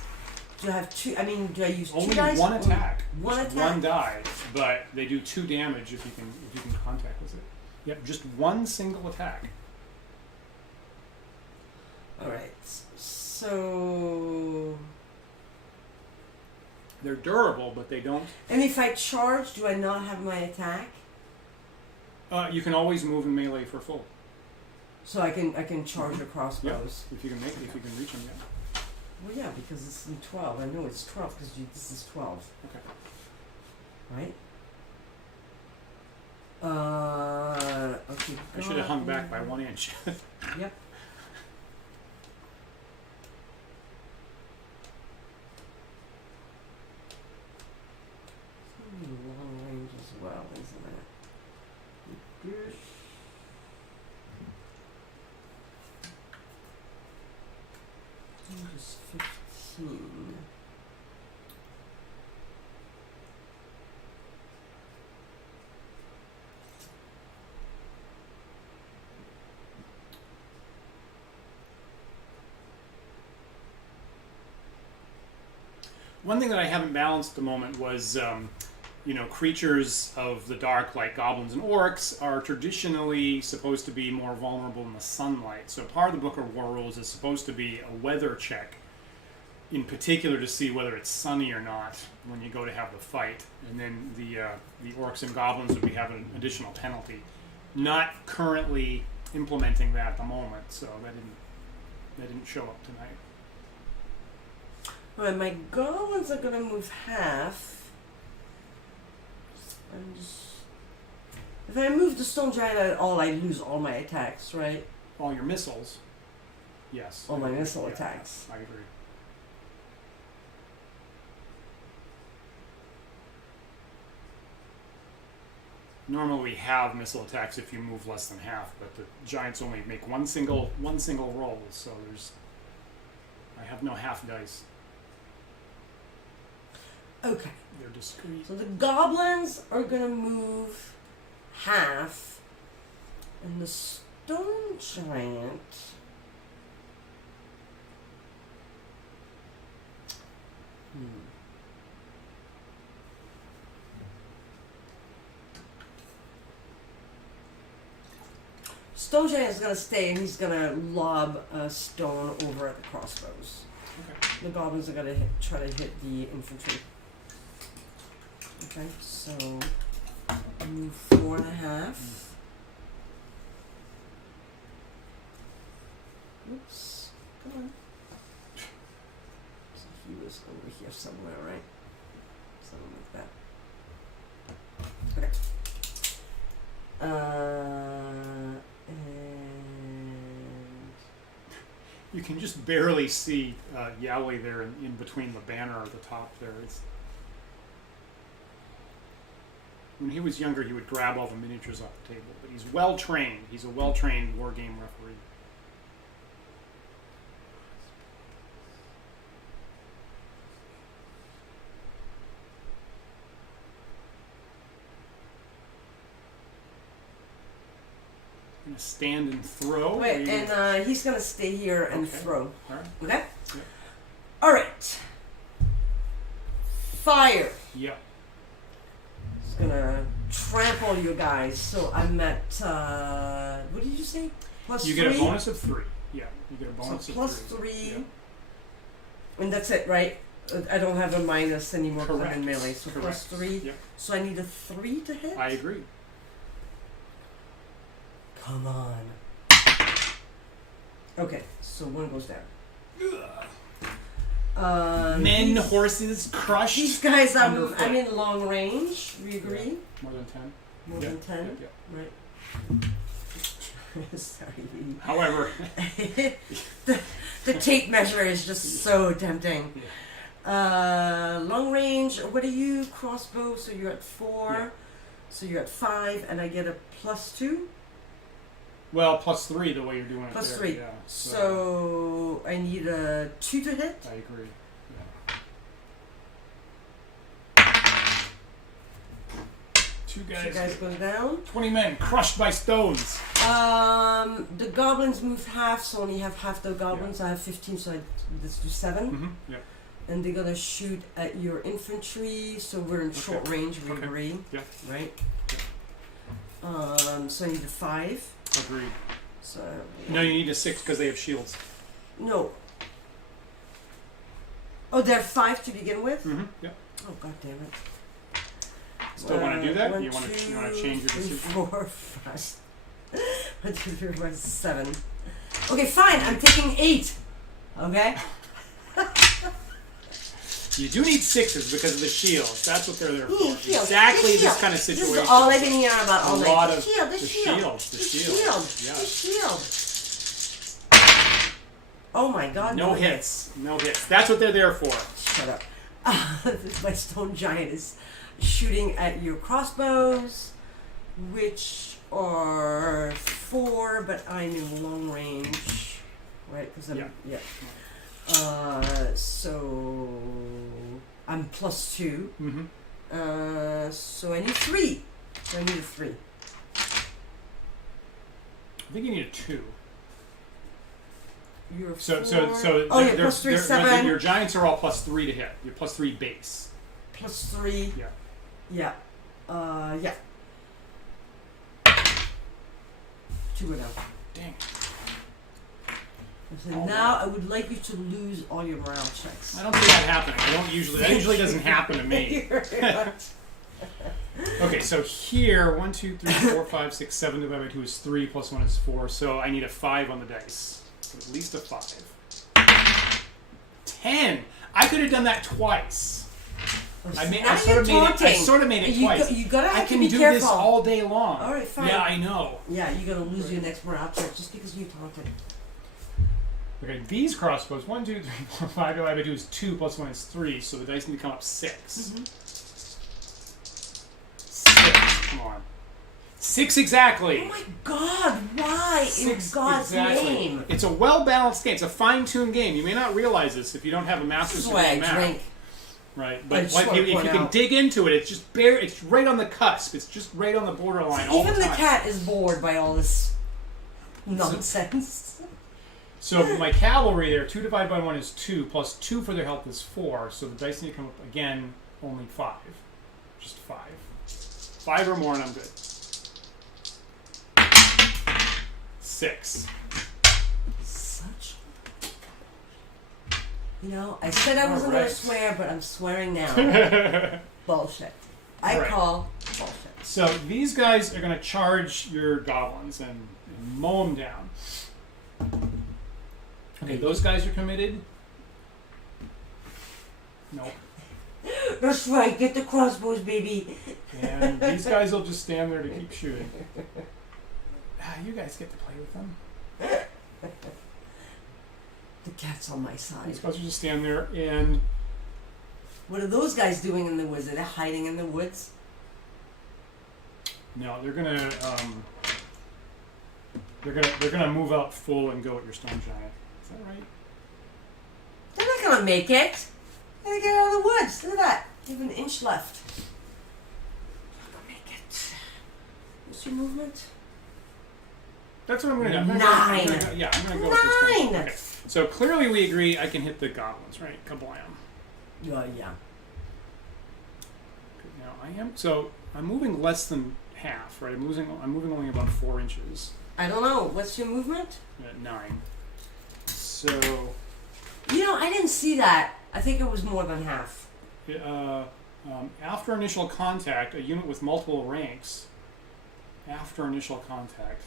Do I have 2? I mean, do I use 2 dice? Only one attack. One just attack. 1 die, but they do 2 damage if you can contact with it. Yep, just 1 single attack. All right. So They're durable, but they don't. And if I charge, do I not have my attack? You can always move in melee for full. So I can charge the crossbows. Yeah, if you can reach them. Yeah. Well, yeah, because it's in 12. I know it's 12 because this is 12. Okay. Right. Okay. I should have hung back by 1 inch. Yep. Long range as well, isn't it? Good. Just 15. One thing that I haven't balanced at the moment was, creatures of the dark like goblins and orcs are traditionally supposed to be more vulnerable in the sunlight. So part of the Book of War rules is supposed to be a weather check, in particular to see whether it's sunny or not when you go to have the fight. And then the orcs and goblins would be having an additional penalty. Not currently implementing that at the moment, so that didn't show up tonight. Alright, my goblins are gonna move half. If I move the stone giant at all, I lose all my attacks, right? All your missiles, yes. All my missile attacks. I agree. Normally we have missile attacks if you move less than half, but the giants only make one single roll, so I have no half dice. Okay. They're discreet. So the goblins are gonna move half, and the stone giant. Stone giant is gonna stay, and he's gonna lob a stone over at the crossbows. Okay. The goblins are gonna try to hit the infantry. Okay, so move 4.5. Oops, come on. So he was over here somewhere, right? Something like that. Okay. And you can just barely see Yowley there in between the banner at the top there. When he was younger, he would grab all the miniatures off the table, but he's well trained. He's a well-trained wargame referee. Gonna stand and throw. wait, and he's gonna stay here and throw. All right. Okay. Yeah. All right. Fire. Yep. It's gonna trample you guys. So I'm at what did you say? Plus You 3? get a bonus of 3. Yeah, you get a bonus So of plus 3. 3. Yeah. And that's it, right? I don't have a minus anymore because I'm in Correct. melee. So Correct. plus 3. Yep. So I need a 3 to hit? I agree. Come on. Okay, so 1 goes down. Men, these- horses, crushed. These guys, underfoot. I'm in long range. We agree? Yeah. More than 10. More Yep, than 10? yep, Right. Sorry. However, the tape measure is just so tempting. Long range, what are you? Crossbow, so you're at 4. Yeah. So you're at 5, and I get a plus 2? well, plus 3 the way you're doing it Plus there. 3. Yeah, So I need a 2 to hit? I agree. Two 2 guys. guys go down. 20 men crushed by stones. The goblins moved half, so only have half the goblins. I have 15, so let's do 7. Mm-hmm. Yeah. And they're gonna shoot at your infantry, so we're in short range, we agree. Yeah. Right? So I need a 5. Agreed. So No, you need a 6 because they have shields. no. Oh, they're 5 to begin with? Mm-hmm. Yeah. Oh, God damn it. Still want to do that? 1, You want to 2, change your 3, decision? 4, 5. 1, 2, 3, 4, 7. Okay, fine. I'm taking 8. Okay? You do need 6s because of the shields. That's what they're there for. Shield. Exactly The shield. this kind of situation. This is all I've been hearing about all night. lot The of shield, the the shield. shields, the The shield. shield. Yeah. The shield. Oh my God. No hits. No hits. That's what they're there for. Shut up. My stone giant is shooting at your crossbows, which are 4, but I'm in long range, right? Because I'm so I'm +2. Mm-hmm. So I need 3. So I need a 3. I think you need a 2. You're So 4. oh, yeah, +3, 7. Your giants are all +3 to hit. You're +3 base. +3. Yeah. Yeah. Yeah. 2 enough. Dang. So now I would like you to lose all your morale checks. I don't see that happening. That usually doesn't happen to me. Okay, so here 1, 2, 3, 4, 5, 6, 7 divided by 2 is 3 plus 1 is 4. So I need a 5 on the dice. So at least a 5. 10. I could have done that twice. I sort of made it twice. You gotta have I can to be do careful. this all day long. All right, fine. Yeah, I know. Yeah, you're gonna lose your next morale check just because you taunted. Okay, these crossbows 1, 2, 3, 4, 5 divided by 2 is 2 plus 1 is 3. So the dice need to come up 6. 6. Come on. 6 exactly. Oh my God! Why 6 in God's exactly. name? It's a well-balanced game. It's a fine-tuned game. You may not realize this if you don't have a master's This is why I math. drink. Right, I but just like, wanna if you point can out- dig into it, it's just it's right on the cusp. It's just right on the borderline all Even the the time. cat is bored by all this nonsense. So my cavalry there, 2 divided by 1 is 2, plus 2 for their health is 4. So the dice need to come up again, only 5. Just 5. 5 or more, and I'm good. 6. Such. You know, I said I wasn't going to swear, but I'm swearing now. Bullshit. I call bullshit. So these guys are going to charge your goblins and mow them down. Okay, those guys are committed. Nope. That's right. Get the crossbows, baby. And these guys will just stand there to keep shooting. You guys get to play with them. The cat's on my side. These guys will just stand there, and What are those guys doing in the woods? Are they hiding in the woods? no, they're gonna move out full and go at your stone giant. Is that right? They're not gonna make it. They're gonna get out of the woods. Look at that. You have an inch left. Not gonna make it. What's your movement? That's what I'm gonna do. I'm gonna Nine. I'm gonna go with this one. 9. Okay. So clearly we agree I can hit the goblins, right? Kablam. Yeah. Now I'm moving less than half, right? I'm moving only about 4 inches. I don't know. What's your movement? At 9. So You know, I didn't see that. I think it was more than half. after initial contact, a unit with multiple ranks. After initial contact.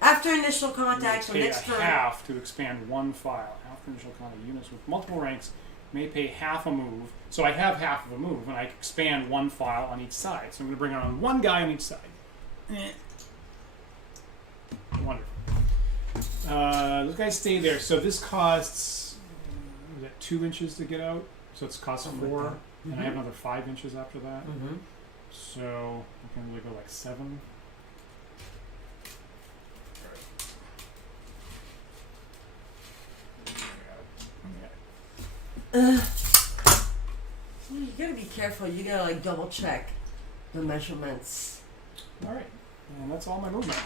After initial contact, so pay next a turn. half to expand 1 file. After initial contact, units with multiple ranks may pay half a move. So I have half of a move, and I expand 1 file on each side. So I'm going to bring on 1 guy on each side. Wonderful. Those guys stay there. So this costs 2 inches to get out. So it's cost 4, and I have another 5 inches after that. So I can really go like 7. You gotta be careful. You gotta like double check the measurements. Alright, and that's all my movement.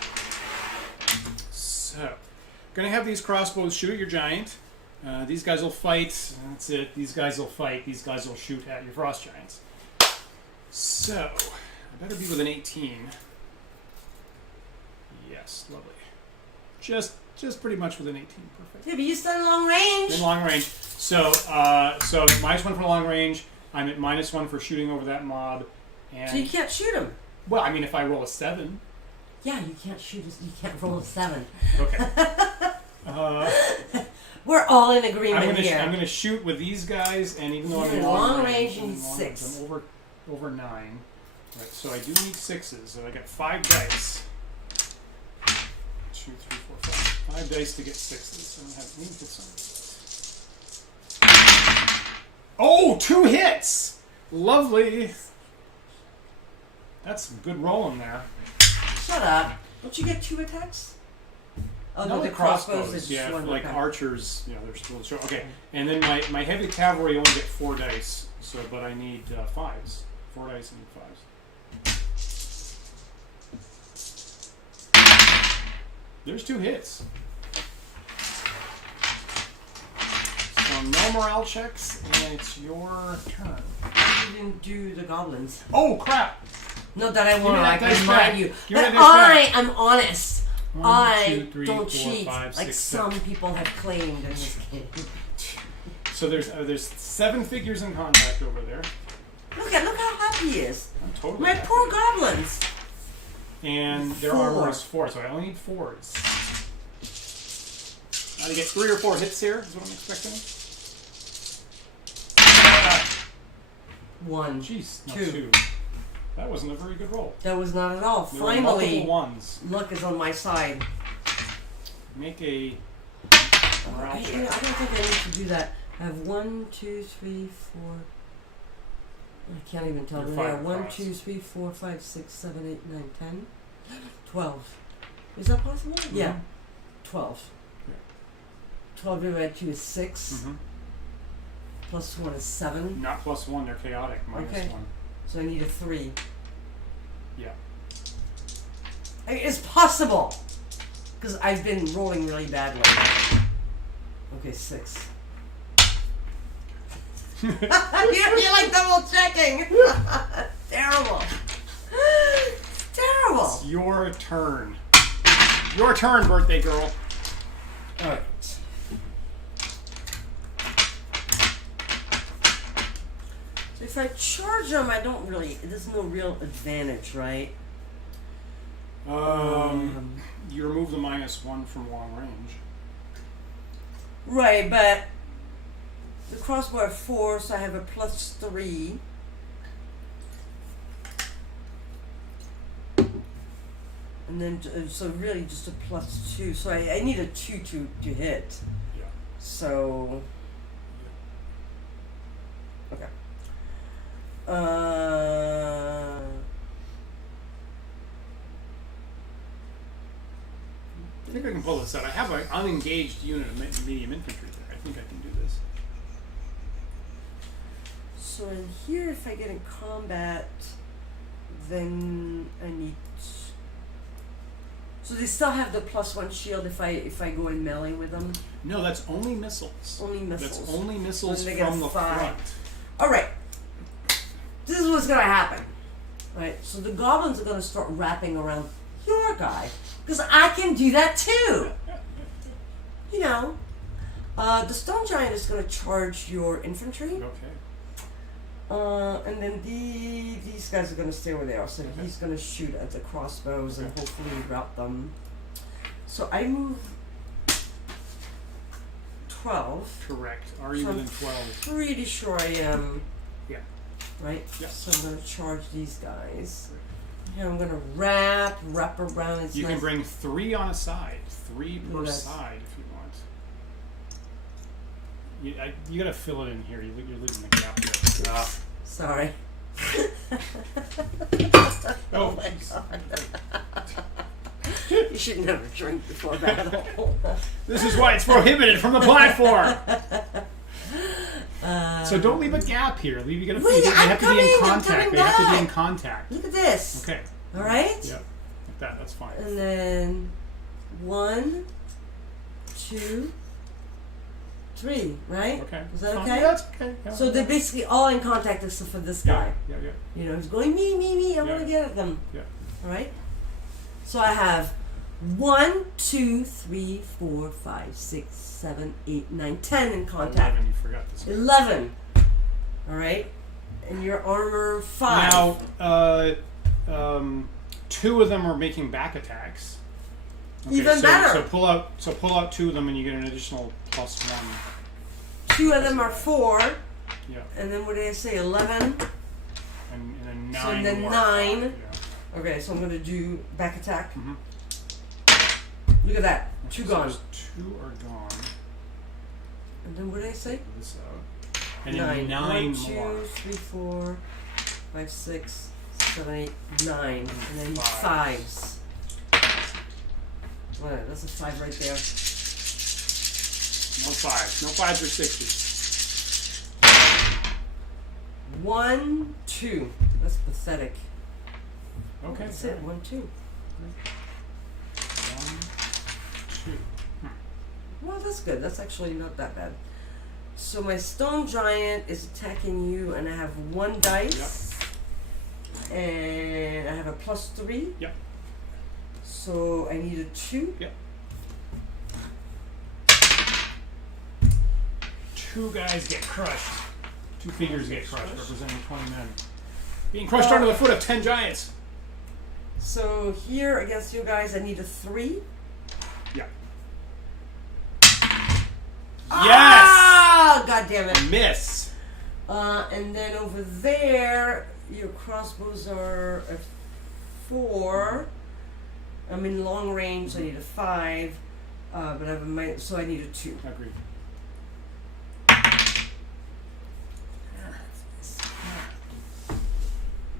So, gonna have these crossbows shoot at your giant. These guys will fight. That's it. These guys will fight. These guys will shoot at your frost giants. So, I better be with an 18. Yes, lovely. Just pretty much with an 18. Perfect. Yeah, but you're still in long range. In long range. So, -1 for long range. I'm at -1 for shooting over that mob. And so you can't shoot him. Well, I mean, if I roll a 7. Yeah, you can't shoot. You can't roll a 7. Okay. We're all in agreement here. I'm going to shoot with these guys, and even though I'm in long range, you need 6. I'm over 9. Right, so I do need 6s. So I got 5 dice. 2, 3, 4, 5. 5 dice to get 6s. Let me get some. Oh, 2 hits! Lovely. That's some good rolling there. Shut up. Don't you get 2 attacks? Oh, no, the crossbows is yeah, just like attack. Archers, they're still short. Okay, and then my heavy cavalry only get 4 dice, but I need 5s. 4 dice and 5s. There's 2 hits. So no morale checks, and it's your turn. You didn't do the goblins. Oh crap! Not that I want to remind you, but I am honest. 1, 2, 3, don't 4, cheat 5, 6, like 7. some people have claimed in this game. So there's 7 figures in contact over there. Look how happy he is. I'm totally My happy. poor goblins. And their armor is 4, so I only need 4s. To get 3 or 4 hits here is what I'm expecting. 1. Jeez, no, 2. 2. That wasn't a very good roll. That was not at all. There were Finally, multiple 1s. luck is on my side. Make a morale I check. don't think I need to do that. I have 1, 2, 3, 4. I can't even tell. You're There 5 are 1, across. 2, 3, 4, 5, 6, 7, 8, 9, 10, 12. Is that possible? Mm-hmm. Yeah, 12. Yeah. 12 divided by 2 is 6. Mm-hmm. Plus 1 is 7. Not +1, they're chaotic. -1. So I need a 3. Yeah. I mean, it's possible. Because I've been rolling really badly. Okay, 6. you're like double checking. Terrible. Terrible. It's your turn. Your turn, birthday girl. Alright. So if I charge them, I don't really, there's no real advantage, right? You remove the -1 from long range. Right, but the crossbow at 4, so I have a +3. And then, so really just a +2. So I need a 2 to hit. Yeah. So, okay. I think I can pull this out. I have an unengaged unit of medium infantry there. I think I can do this. So in here, if I get in combat, then I need. So they still have the +1 shield if I go in melee with them. No, that's only missiles. Only missiles. That's only missiles Then they get from the 5. front. All right. This is what's gonna happen. Right. So the goblins are gonna start wrapping around your guy because I can do that too. You know, the stone giant is gonna charge your infantry. Okay. And then these guys are going to stay where they are. So he's going to shoot at the crossbows and hopefully rout them. So I move 12. Correct. Are you So within 12? Pretty sure I am. Yeah. Right? Yeah. So I'm going to charge these guys. Here I'm going to wrap around. It's You nice. can bring 3 on a side. 3 per Yes. side if you want. You gotta fill it in here. You're leaving the gap here. Sorry. Oh my God. You should never drink before battle. This is why it's prohibited from the platform. So don't leave a gap here. You gotta. Wait, they have to be in I'm contact. coming They have to be in back. contact. Look at this. Okay. All right. Yeah. Like that. That's fine. And then 1, 2, 3, right? Okay. Is that Fine. okay? Yeah, that's okay. Yeah. So they're basically all in contact except for this guy. Yeah. You know, he's going me. I want to get at them. Yeah. All right. So I have 1, 2, 3, 4, 5, 6, 7, 8, 9, 10 in contact. 11. You forgot this. 11. All right. And your armor 5. Now, 2 of them are making back attacks. Okay, Even better. So pull out 2 of them, and you get an additional +1. 2 of them are 4. Yeah. And then what did I say? 11. And then 9. So then more. 9. Yeah. Okay, so I'm gonna do back attack. Mm-hmm. Look at that. 2 So gone. those 2 are gone. And then what did I say? Pull this out. And 9. then 9 1, 2, more. 3, 4, 5, 6, 7, 8, 9. And then 5. 5s. Well, that's a 5 right there. No 5s. No 5s or 6s. 1, 2. That's pathetic. Okay. That's it. 1, 2. 1, 2. Well, that's good. That's actually not that bad. So my stone giant is attacking you, and I have 1 dice. Yep. And I have a +3. Yep. So I need a 2. Yep. 2 guys get crushed. 2 figures get crushed, representing 20 men. Being crushed under the foot of 10 giants. So here against you guys, I need a 3. Yeah. Ah! God damn it. Miss. And then over there, your crossbows are a 4. I'm in long range, so I need a 5. But I have a so I need a 2. Agreed.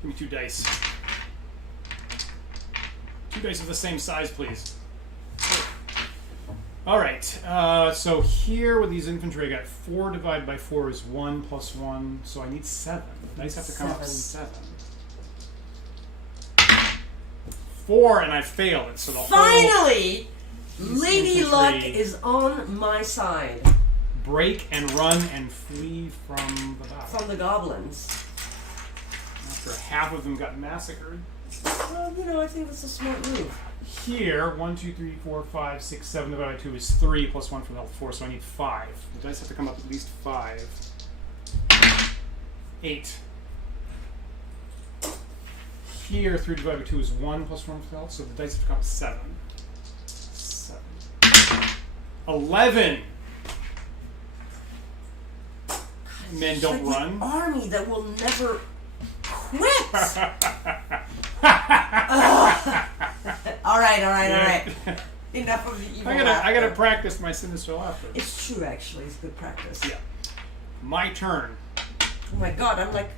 Give me 2 dice. 2 dice of the same size, please. All right. So here with these infantry, I got 4 divided by 4 is 1 + 1. So I need 7. The dice have to come up 7. 4, and I failed it. So the Finally, whole Lady infantry Luck is on my side. break and run and flee from the battle. From the goblins. After half of them got massacred. Well, you know, I think that's a smart move. Here, 1, 2, 3, 4, 5, 6, 7 divided by 2 is 3 + 1 for the health 4, so I need 5. The dice have to come up at least 5. 8. Here, 3 divided by 2 is 1 + 1 for the health, so the dice have to come up 7. 7. 11! Men don't like run. The army that will never quit. All right. Enough of the evil I gotta practice my sinister laughter. It's true, actually. It's good practice. Yeah. My turn. Oh my god, I'm like,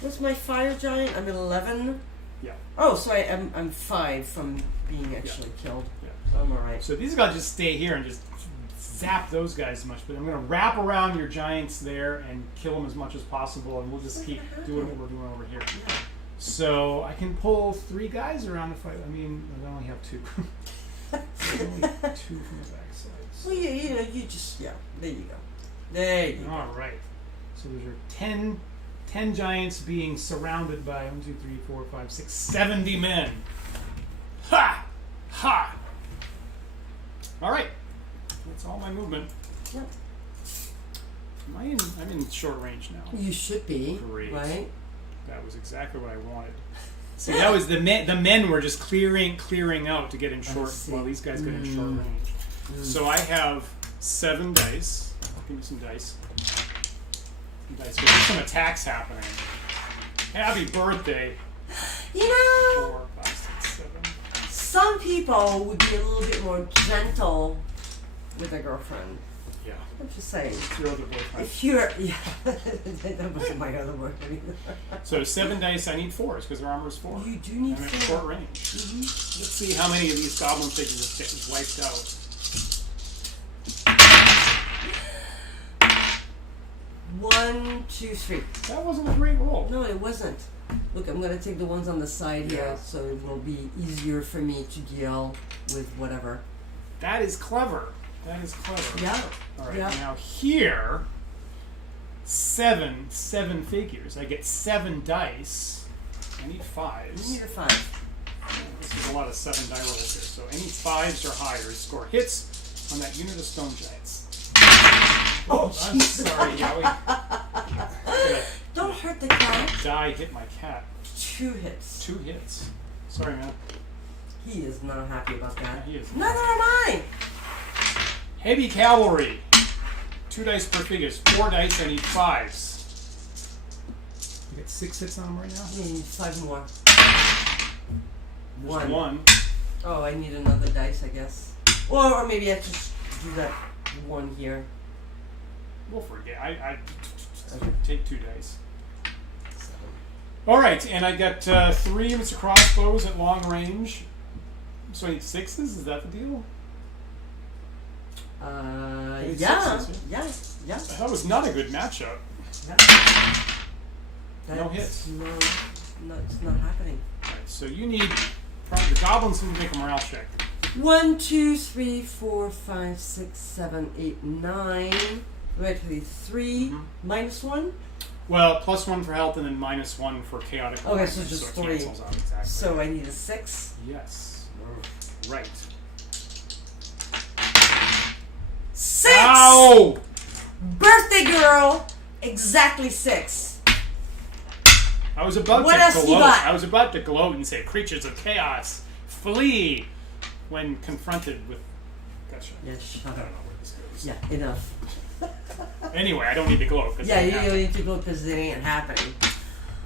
what's my fire giant? I'm at 11. Yeah. Oh, so I'm 5 from being actually killed. Yeah. So I'm alright. So these guys just stay here and just zap those guys as much, but I'm going to wrap around your giants there and kill them as much as possible, and we'll just keep doing what we're doing over here. Yeah. So I can pull 3 guys around if I mean, I only have 2. There's only 2 from the back side. Well, yeah, you just, there you go. There you go. All right. So there's your 10 giants being surrounded by 1, 2, 3, 4, 5, 6, 70 men. Ha! Ha! All right. That's all my movement. Yep. I'm in short range now. You should be. Great. Right? That was exactly what I wanted. See, that was the men were just clearing out to get in short while these guys get in short range. So I have 7 dice. Give me some dice. There's some attacks happening. Happy birthday. You know, 4, 5, 6, 7. some people would be a little bit more gentle with a girlfriend. Yeah. I'm just saying. It's your other boyfriend. If you're, that wasn't my other boyfriend either. So 7 dice, I need 4s because their armor is 4. You do need I'm at 4. short range. Let's see how many of these goblin figures get wiped out. 1, 2, 3. That wasn't a great roll. No, it wasn't. Look, I'm going to take the ones on the side here, so it will be easier for me to deal with whatever. That is clever. That is clever. Yeah. All right. Yeah. Now here, 7 figures. I get 7 dice. I need 5s. You need a 5. This is a lot of 7 die rolls here. So any 5s or higher score hits on that unit of stone giants. Oh, I'm sorry, Yowie. Don't hurt the cat. Die hit my cat. 2 hits. 2 hits. Sorry, man. He is not happy about that. Yeah, he is. Neither am I. Heavy cavalry. 2 dice per figures. 4 dice. I need 5s. You get 6 hits on them right now? I need 5 more. Just 1. Oh, I need another dice, I guess. Or maybe I just do that 1 here. We'll forget. I take 2 dice. Alright, and I got 3 units of crossbows at long range. So I need 6s? Is that the deal? Yeah. That was not a good matchup. Yeah. No hits. No, it's not happening. Right, so you need probably the goblins to make a morale check. 1, 2, 3, 4, 5, 6, 7, 8, 9. Wait, 3 minus 1. Well, +1 for health and then -1 for chaotic. Okay, so just it 3. cancels out exactly. So I need a 6. Yes. Right. 6! Ow! Birthday girl! Exactly 6. I was about What to else you gloat. got? I was about to gloat and say, "Creatures of chaos, flee!" when confronted with. Gotcha. Yeah, I shut don't know up. where this goes. Yeah, enough. Anyway, I don't need to gloat. Yeah, you don't need to go because it ain't happening.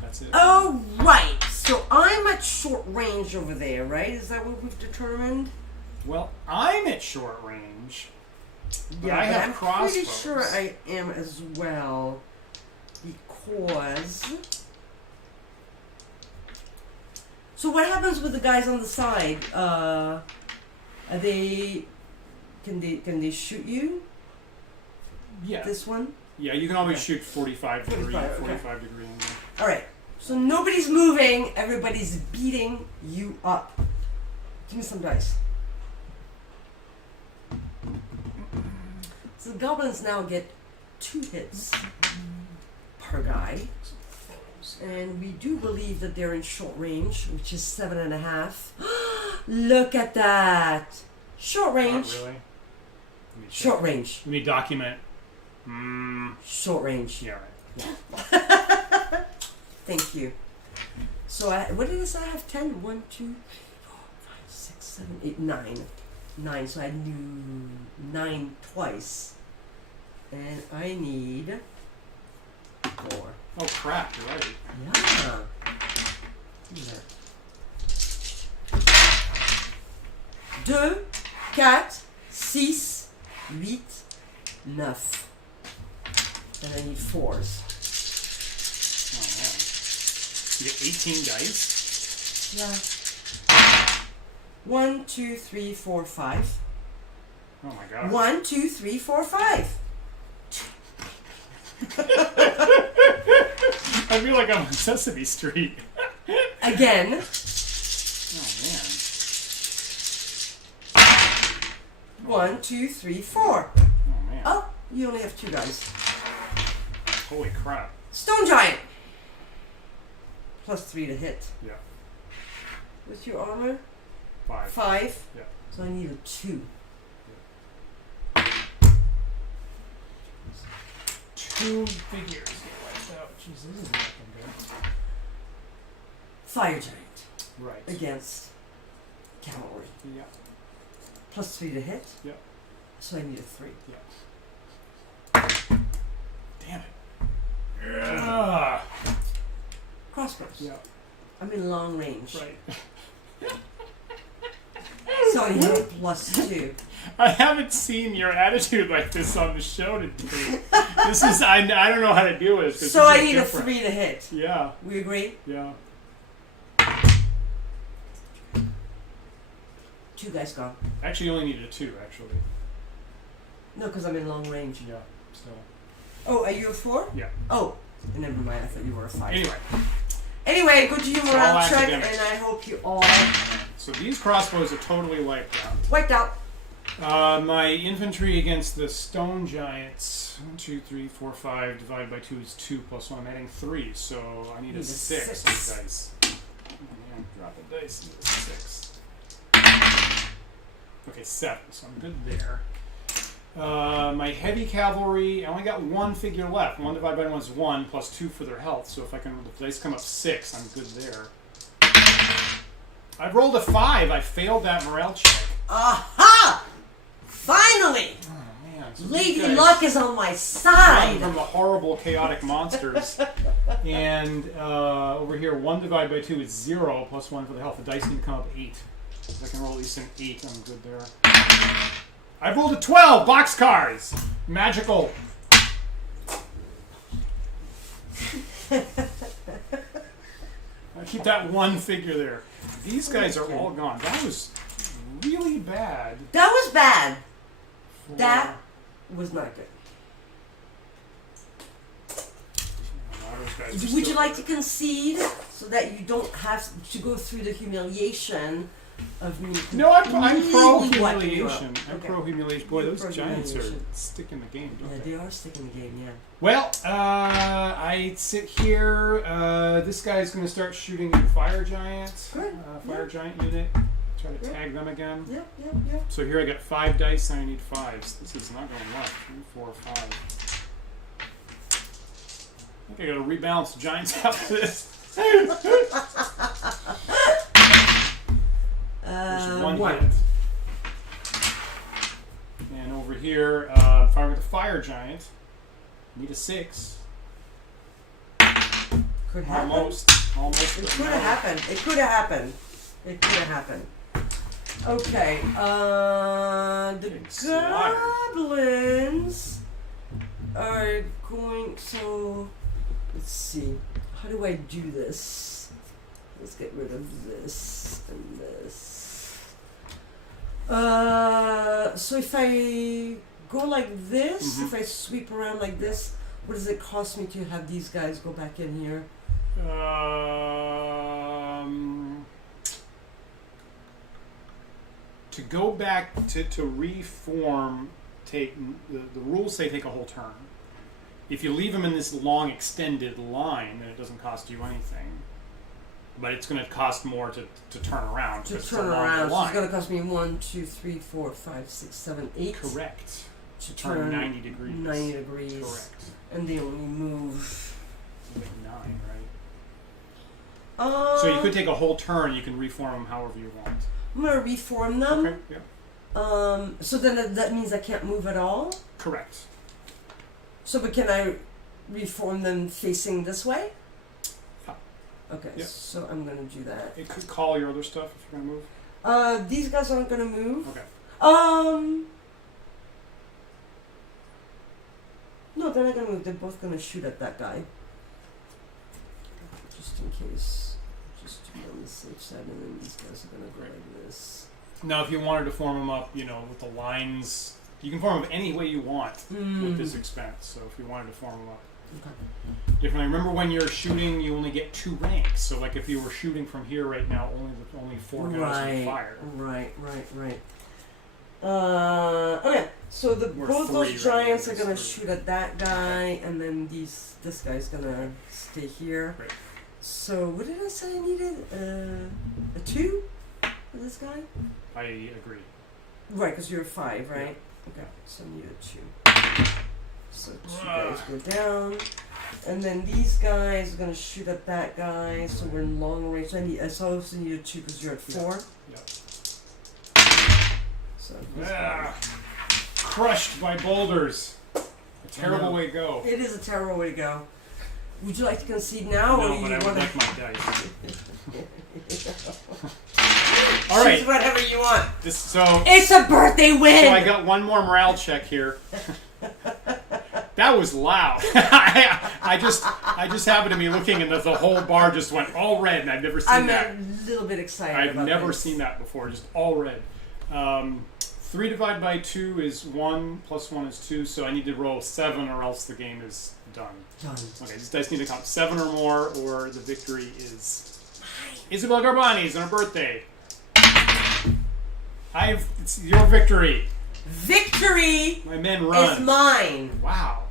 That's it. Oh, right. So I'm at short range over there, right? Is that what we've determined? Well, I'm at short range. But Yeah, I have I'm crossbows. pretty sure I am as well. Because... So what happens with the guys on the side? Are they... Can they shoot you? Yeah. This one? Yeah, you can always shoot 45 degree, 45, 45 degree angle. Alright. So nobody's moving. Everybody's beating you up. Give me some dice. So the goblins now get 2 hits per guy. And we do believe that they're in short range, which is 7.5. Look at that! Short range. Not really. Short range. Let me document. Short range. Yeah, right. Thank you. So what did I say? I have 10. 1, 2, 3, 4, 5, 6, 7, 8, 9. 9. So I knew 9 twice. And I need 4. Oh crap, you're right. Yeah. Deux, 4, 6, 8, 9. And I need 4s. Oh man. You get 18 dice? Yeah. 1, 2, 3, 4, 5. Oh my god. 1, 2, 3, 4, 5. I feel like I'm on Sesame Street. Again. Oh man. 1, 2, 3, 4. Oh man. Oh, you only have 2 guys. Holy crap. Stone Giant. Plus 3 to hit. Yeah. What's your armor? 5. 5. Yeah. So I need a 2. 2 figures get wiped out. Jeez, this isn't looking good. Fire Giant. Right. Against Cavalry. Yeah. Plus 3 to hit. Yeah. So I need a 3. Yeah. Damn it. Yeah. Crossbows. Yeah. I'm in long range. Right. So I have a plus 2. I haven't seen your attitude like this on the show today. This is, I don't know how to deal with this. So I need a 3 to hit. Yeah. We agree? Yeah. 2 guys gone. Actually, you only needed a 2, actually. No, because I'm in long range. Yeah. So. Oh, are you a 4? Yeah. Oh, never mind. I thought you were a 5. Anyway, go to your all morale check, academic. and I hope you all so these crossbows are totally wiped out. wiped out. My infantry against the stone giants. 1, 2, 3, 4, 5 divided by 2 is 2 plus 1. I'm adding 3, so I need a 6 dice. Oh, man, drop a dice. Need a 6. Okay, 7. So I'm good there. My heavy cavalry, I only got one figure left. 1 divided by 1 is 1, plus 2 for their health. So if the dice come up 6, I'm good there. I've rolled a 5. I failed that morale check. Aha! Finally! Oh, man. So Lady Luck is on my side! From the horrible, chaotic monsters. And over here, 1 divided by 2 is 0, plus 1 for the health. The dice need to come up 8. If I can roll at least an 8, I'm good there. I've rolled a 12! Boxcars! Magical. I keep that one figure there. These guys are all gone. That was really bad. That was bad. That was not good. Would you like to concede so that you don't have to go through the humiliation of me? No, I'm pro humiliation. I'm pro humiliation. Boy, those giants are sticking the game, don't they? Yeah, they are sticking the game, yeah. Well, I sit here. This guy's going to start shooting at the fire giant. Fire giant unit. Try to tag them again. Yep. So here I got 5 dice and I need 5s. This is not going left. 3, 4, 5. I think I got to rebalance the giants after this. There's one hit. And over here, firing with the fire giant. Need a 6. Could happen. Almost. It could have happened. It could have happened. Okay. The goblins are going. So let's see. How do I do this? Let's get rid of this and this. So if I go like this, if I sweep around like this, what does it cost me to have these guys go back in here? To go back to reform, take the rules say take a whole turn. If you leave them in this long extended line, then it doesn't cost you anything. But it's going to cost more to turn around. To turn around, so it's going to cost me 1, 2, 3, 4, 5, 6, 7, 8. Correct. To turn 90 degrees. 90 degrees. Correct. And they only move. Like 9, right? So you could take a whole turn. You can reform them however you want. I'm going to reform them. Okay. Yeah. So then that means I can't move at all. Correct. So, but can I reform them facing this way? Yeah. Okay, yeah. so I'm going to do that. It could call your other stuff if you're going to move. These guys aren't going to move. Okay. No, they're not going to move. They're both going to shoot at that guy. Just in case. Just to be on the safe side, and then these guys are going to go like this. Now, if you wanted to form them up, with the lines, you can form them any way you want with this expense. So if you wanted to form them up differently, remember when you're shooting, you only get 2 ranks. So like if you were shooting from here right now, only 4 guys would fire. Right. Okay, so both those giants are gonna shoot at that guy, and then this guy's gonna stay here. Right. So what did I say I needed? A 2 for this guy? I agree. Right, because you're a 5, right? Yeah. Okay, so I need a 2. So 2 guys go down, and then these guys are gonna shoot at that guy. So we're in long range. So I also need a 2 because you're at 4. Yeah. So crushed by boulders. A terrible way to go. It is a terrible way to go. Would you like to concede now, or No, do but you I want would to? like my dice. All right. Choose whatever you want. It's a birthday win. So I got one more morale check here. That was loud. I just happened to be looking, and the whole bar just went all red, and I've never seen that. I'm a little bit excited. I've about never this. seen that before, just all red. 3 divided by 2 is 1, plus 1 is 2, so I need to roll 7 or else the game is done. Okay, these dice need to count 7 or more, or the victory is Isabelle Garbani's on her birthday. It's your victory. Victory My men run. is mine. Wow.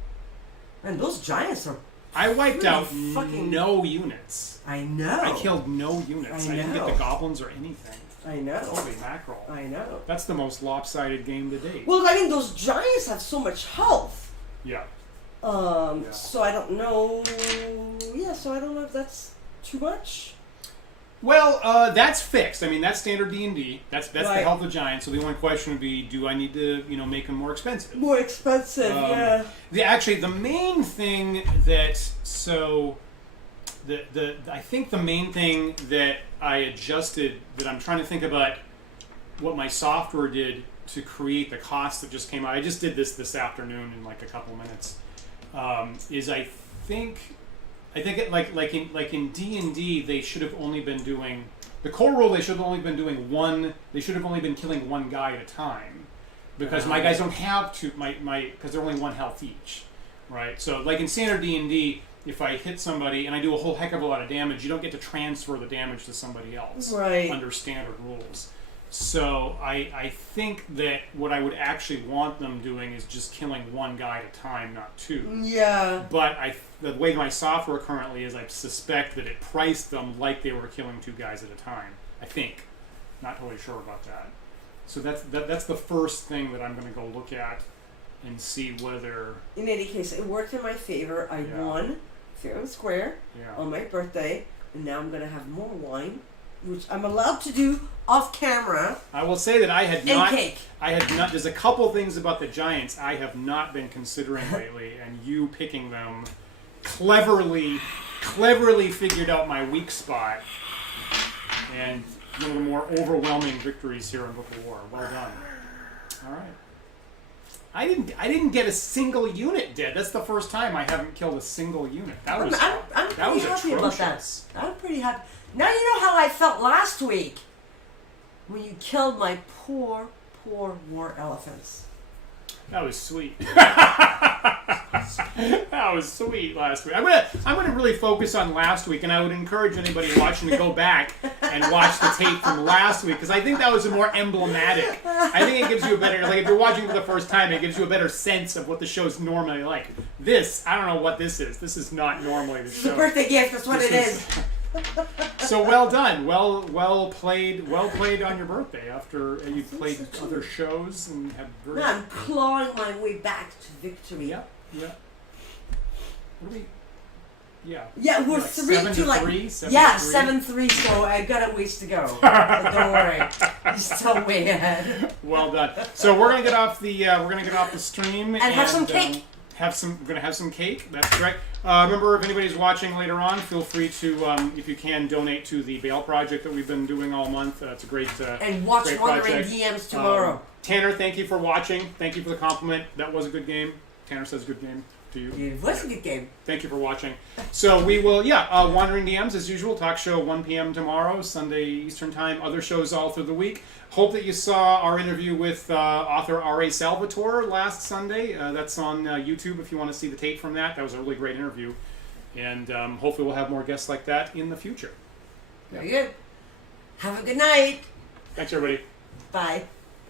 And those giants are... I wiped out fucking... no units. I know. I killed no units. I didn't get the goblins or anything. I know. Holy mackerel. I know. That's the most lopsided game to date. Well, I mean, those giants have so much health. Yeah. So I don't know. Yeah, so I don't know if that's too much. Well, that's fixed. I mean, that's standard D&D. That's Right. the health of giants. So the only question would be, do I need to, make them more expensive? More expensive, yeah. Actually, the main thing that I think the main thing that I adjusted, that I'm trying to think about what my software did to create the cost that just came out. I just did this afternoon in like a couple minutes. Is I think it, like in D&D they should have only been doing the core rule. They should have only been doing one. They should have only been killing one guy at a time, because my guys don't have to because they're only one health each, right? So like in standard D&D, if I hit somebody and I do a whole heck of a lot of damage, you don't get to transfer the damage to somebody else, right, under standard rules. So I think that what I would actually want them doing is just killing one guy at a time, not two. Yeah. But the way my software currently is, I suspect that it priced them like they were killing two guys at a time. I think. Not totally sure about that. So that's the first thing that I'm going to go look at and see whether... In any case, it worked in my favor. I won fair and square on my birthday, and now I'm going to have more wine, which I'm allowed to do off camera. I will say that I had not. Cake. I had not. There's a couple things about the giants I have not been considering lately, and you picking them cleverly figured out my weak spot, and one of the more overwhelming victories here in Book of War. Well done. All right. I didn't get a single unit dead. That's the first time I haven't killed a single unit. That was I'm pretty happy atrocious. about that. I'm pretty happy. Now you know how I felt last week when you killed my poor war elephants. That was sweet. That was sweet last week. I'm gonna really focus on last week, and I would encourage anybody watching to go back and watch the tape from last week, because I think that was a more emblematic. I think it gives you a better, like if you're watching for the first time, it gives you a better sense of what the show's normally like. This, I don't know what this is. This is not normally the show. It's a birthday gift. That's what it is. So well done, well played on your birthday after you played other shows and had very. No, I'm clawing my way back to victory. Yeah. What are we? Yeah. Yeah, we're like 7-3. 7-3. So I got a ways to go. Don't worry, you're still way ahead. Well done. So we're gonna get off the stream and have some cake. We're going to have some cake. That's correct. Remember, if anybody's watching later on, feel free to, if you can, donate to the Bail Project that we've been doing all month. It's a great and watch great Wandering DMs tomorrow. Tanner, thank you for watching. Thank you for the compliment. That was a good game. Tanner says good game to you. It was a good game. Thank you for watching. So we will, Wandering DMs as usual. Talk show 1 p.m. tomorrow, Sunday Eastern Time. Other shows all through the week. Hope that you saw our interview with author R.A. Salvatore last Sunday. That's on YouTube if you want to see the tape from that. That was a really great interview. And hopefully we'll have more guests like that in the future. Very good. Have a good night. Thanks, everybody. Bye.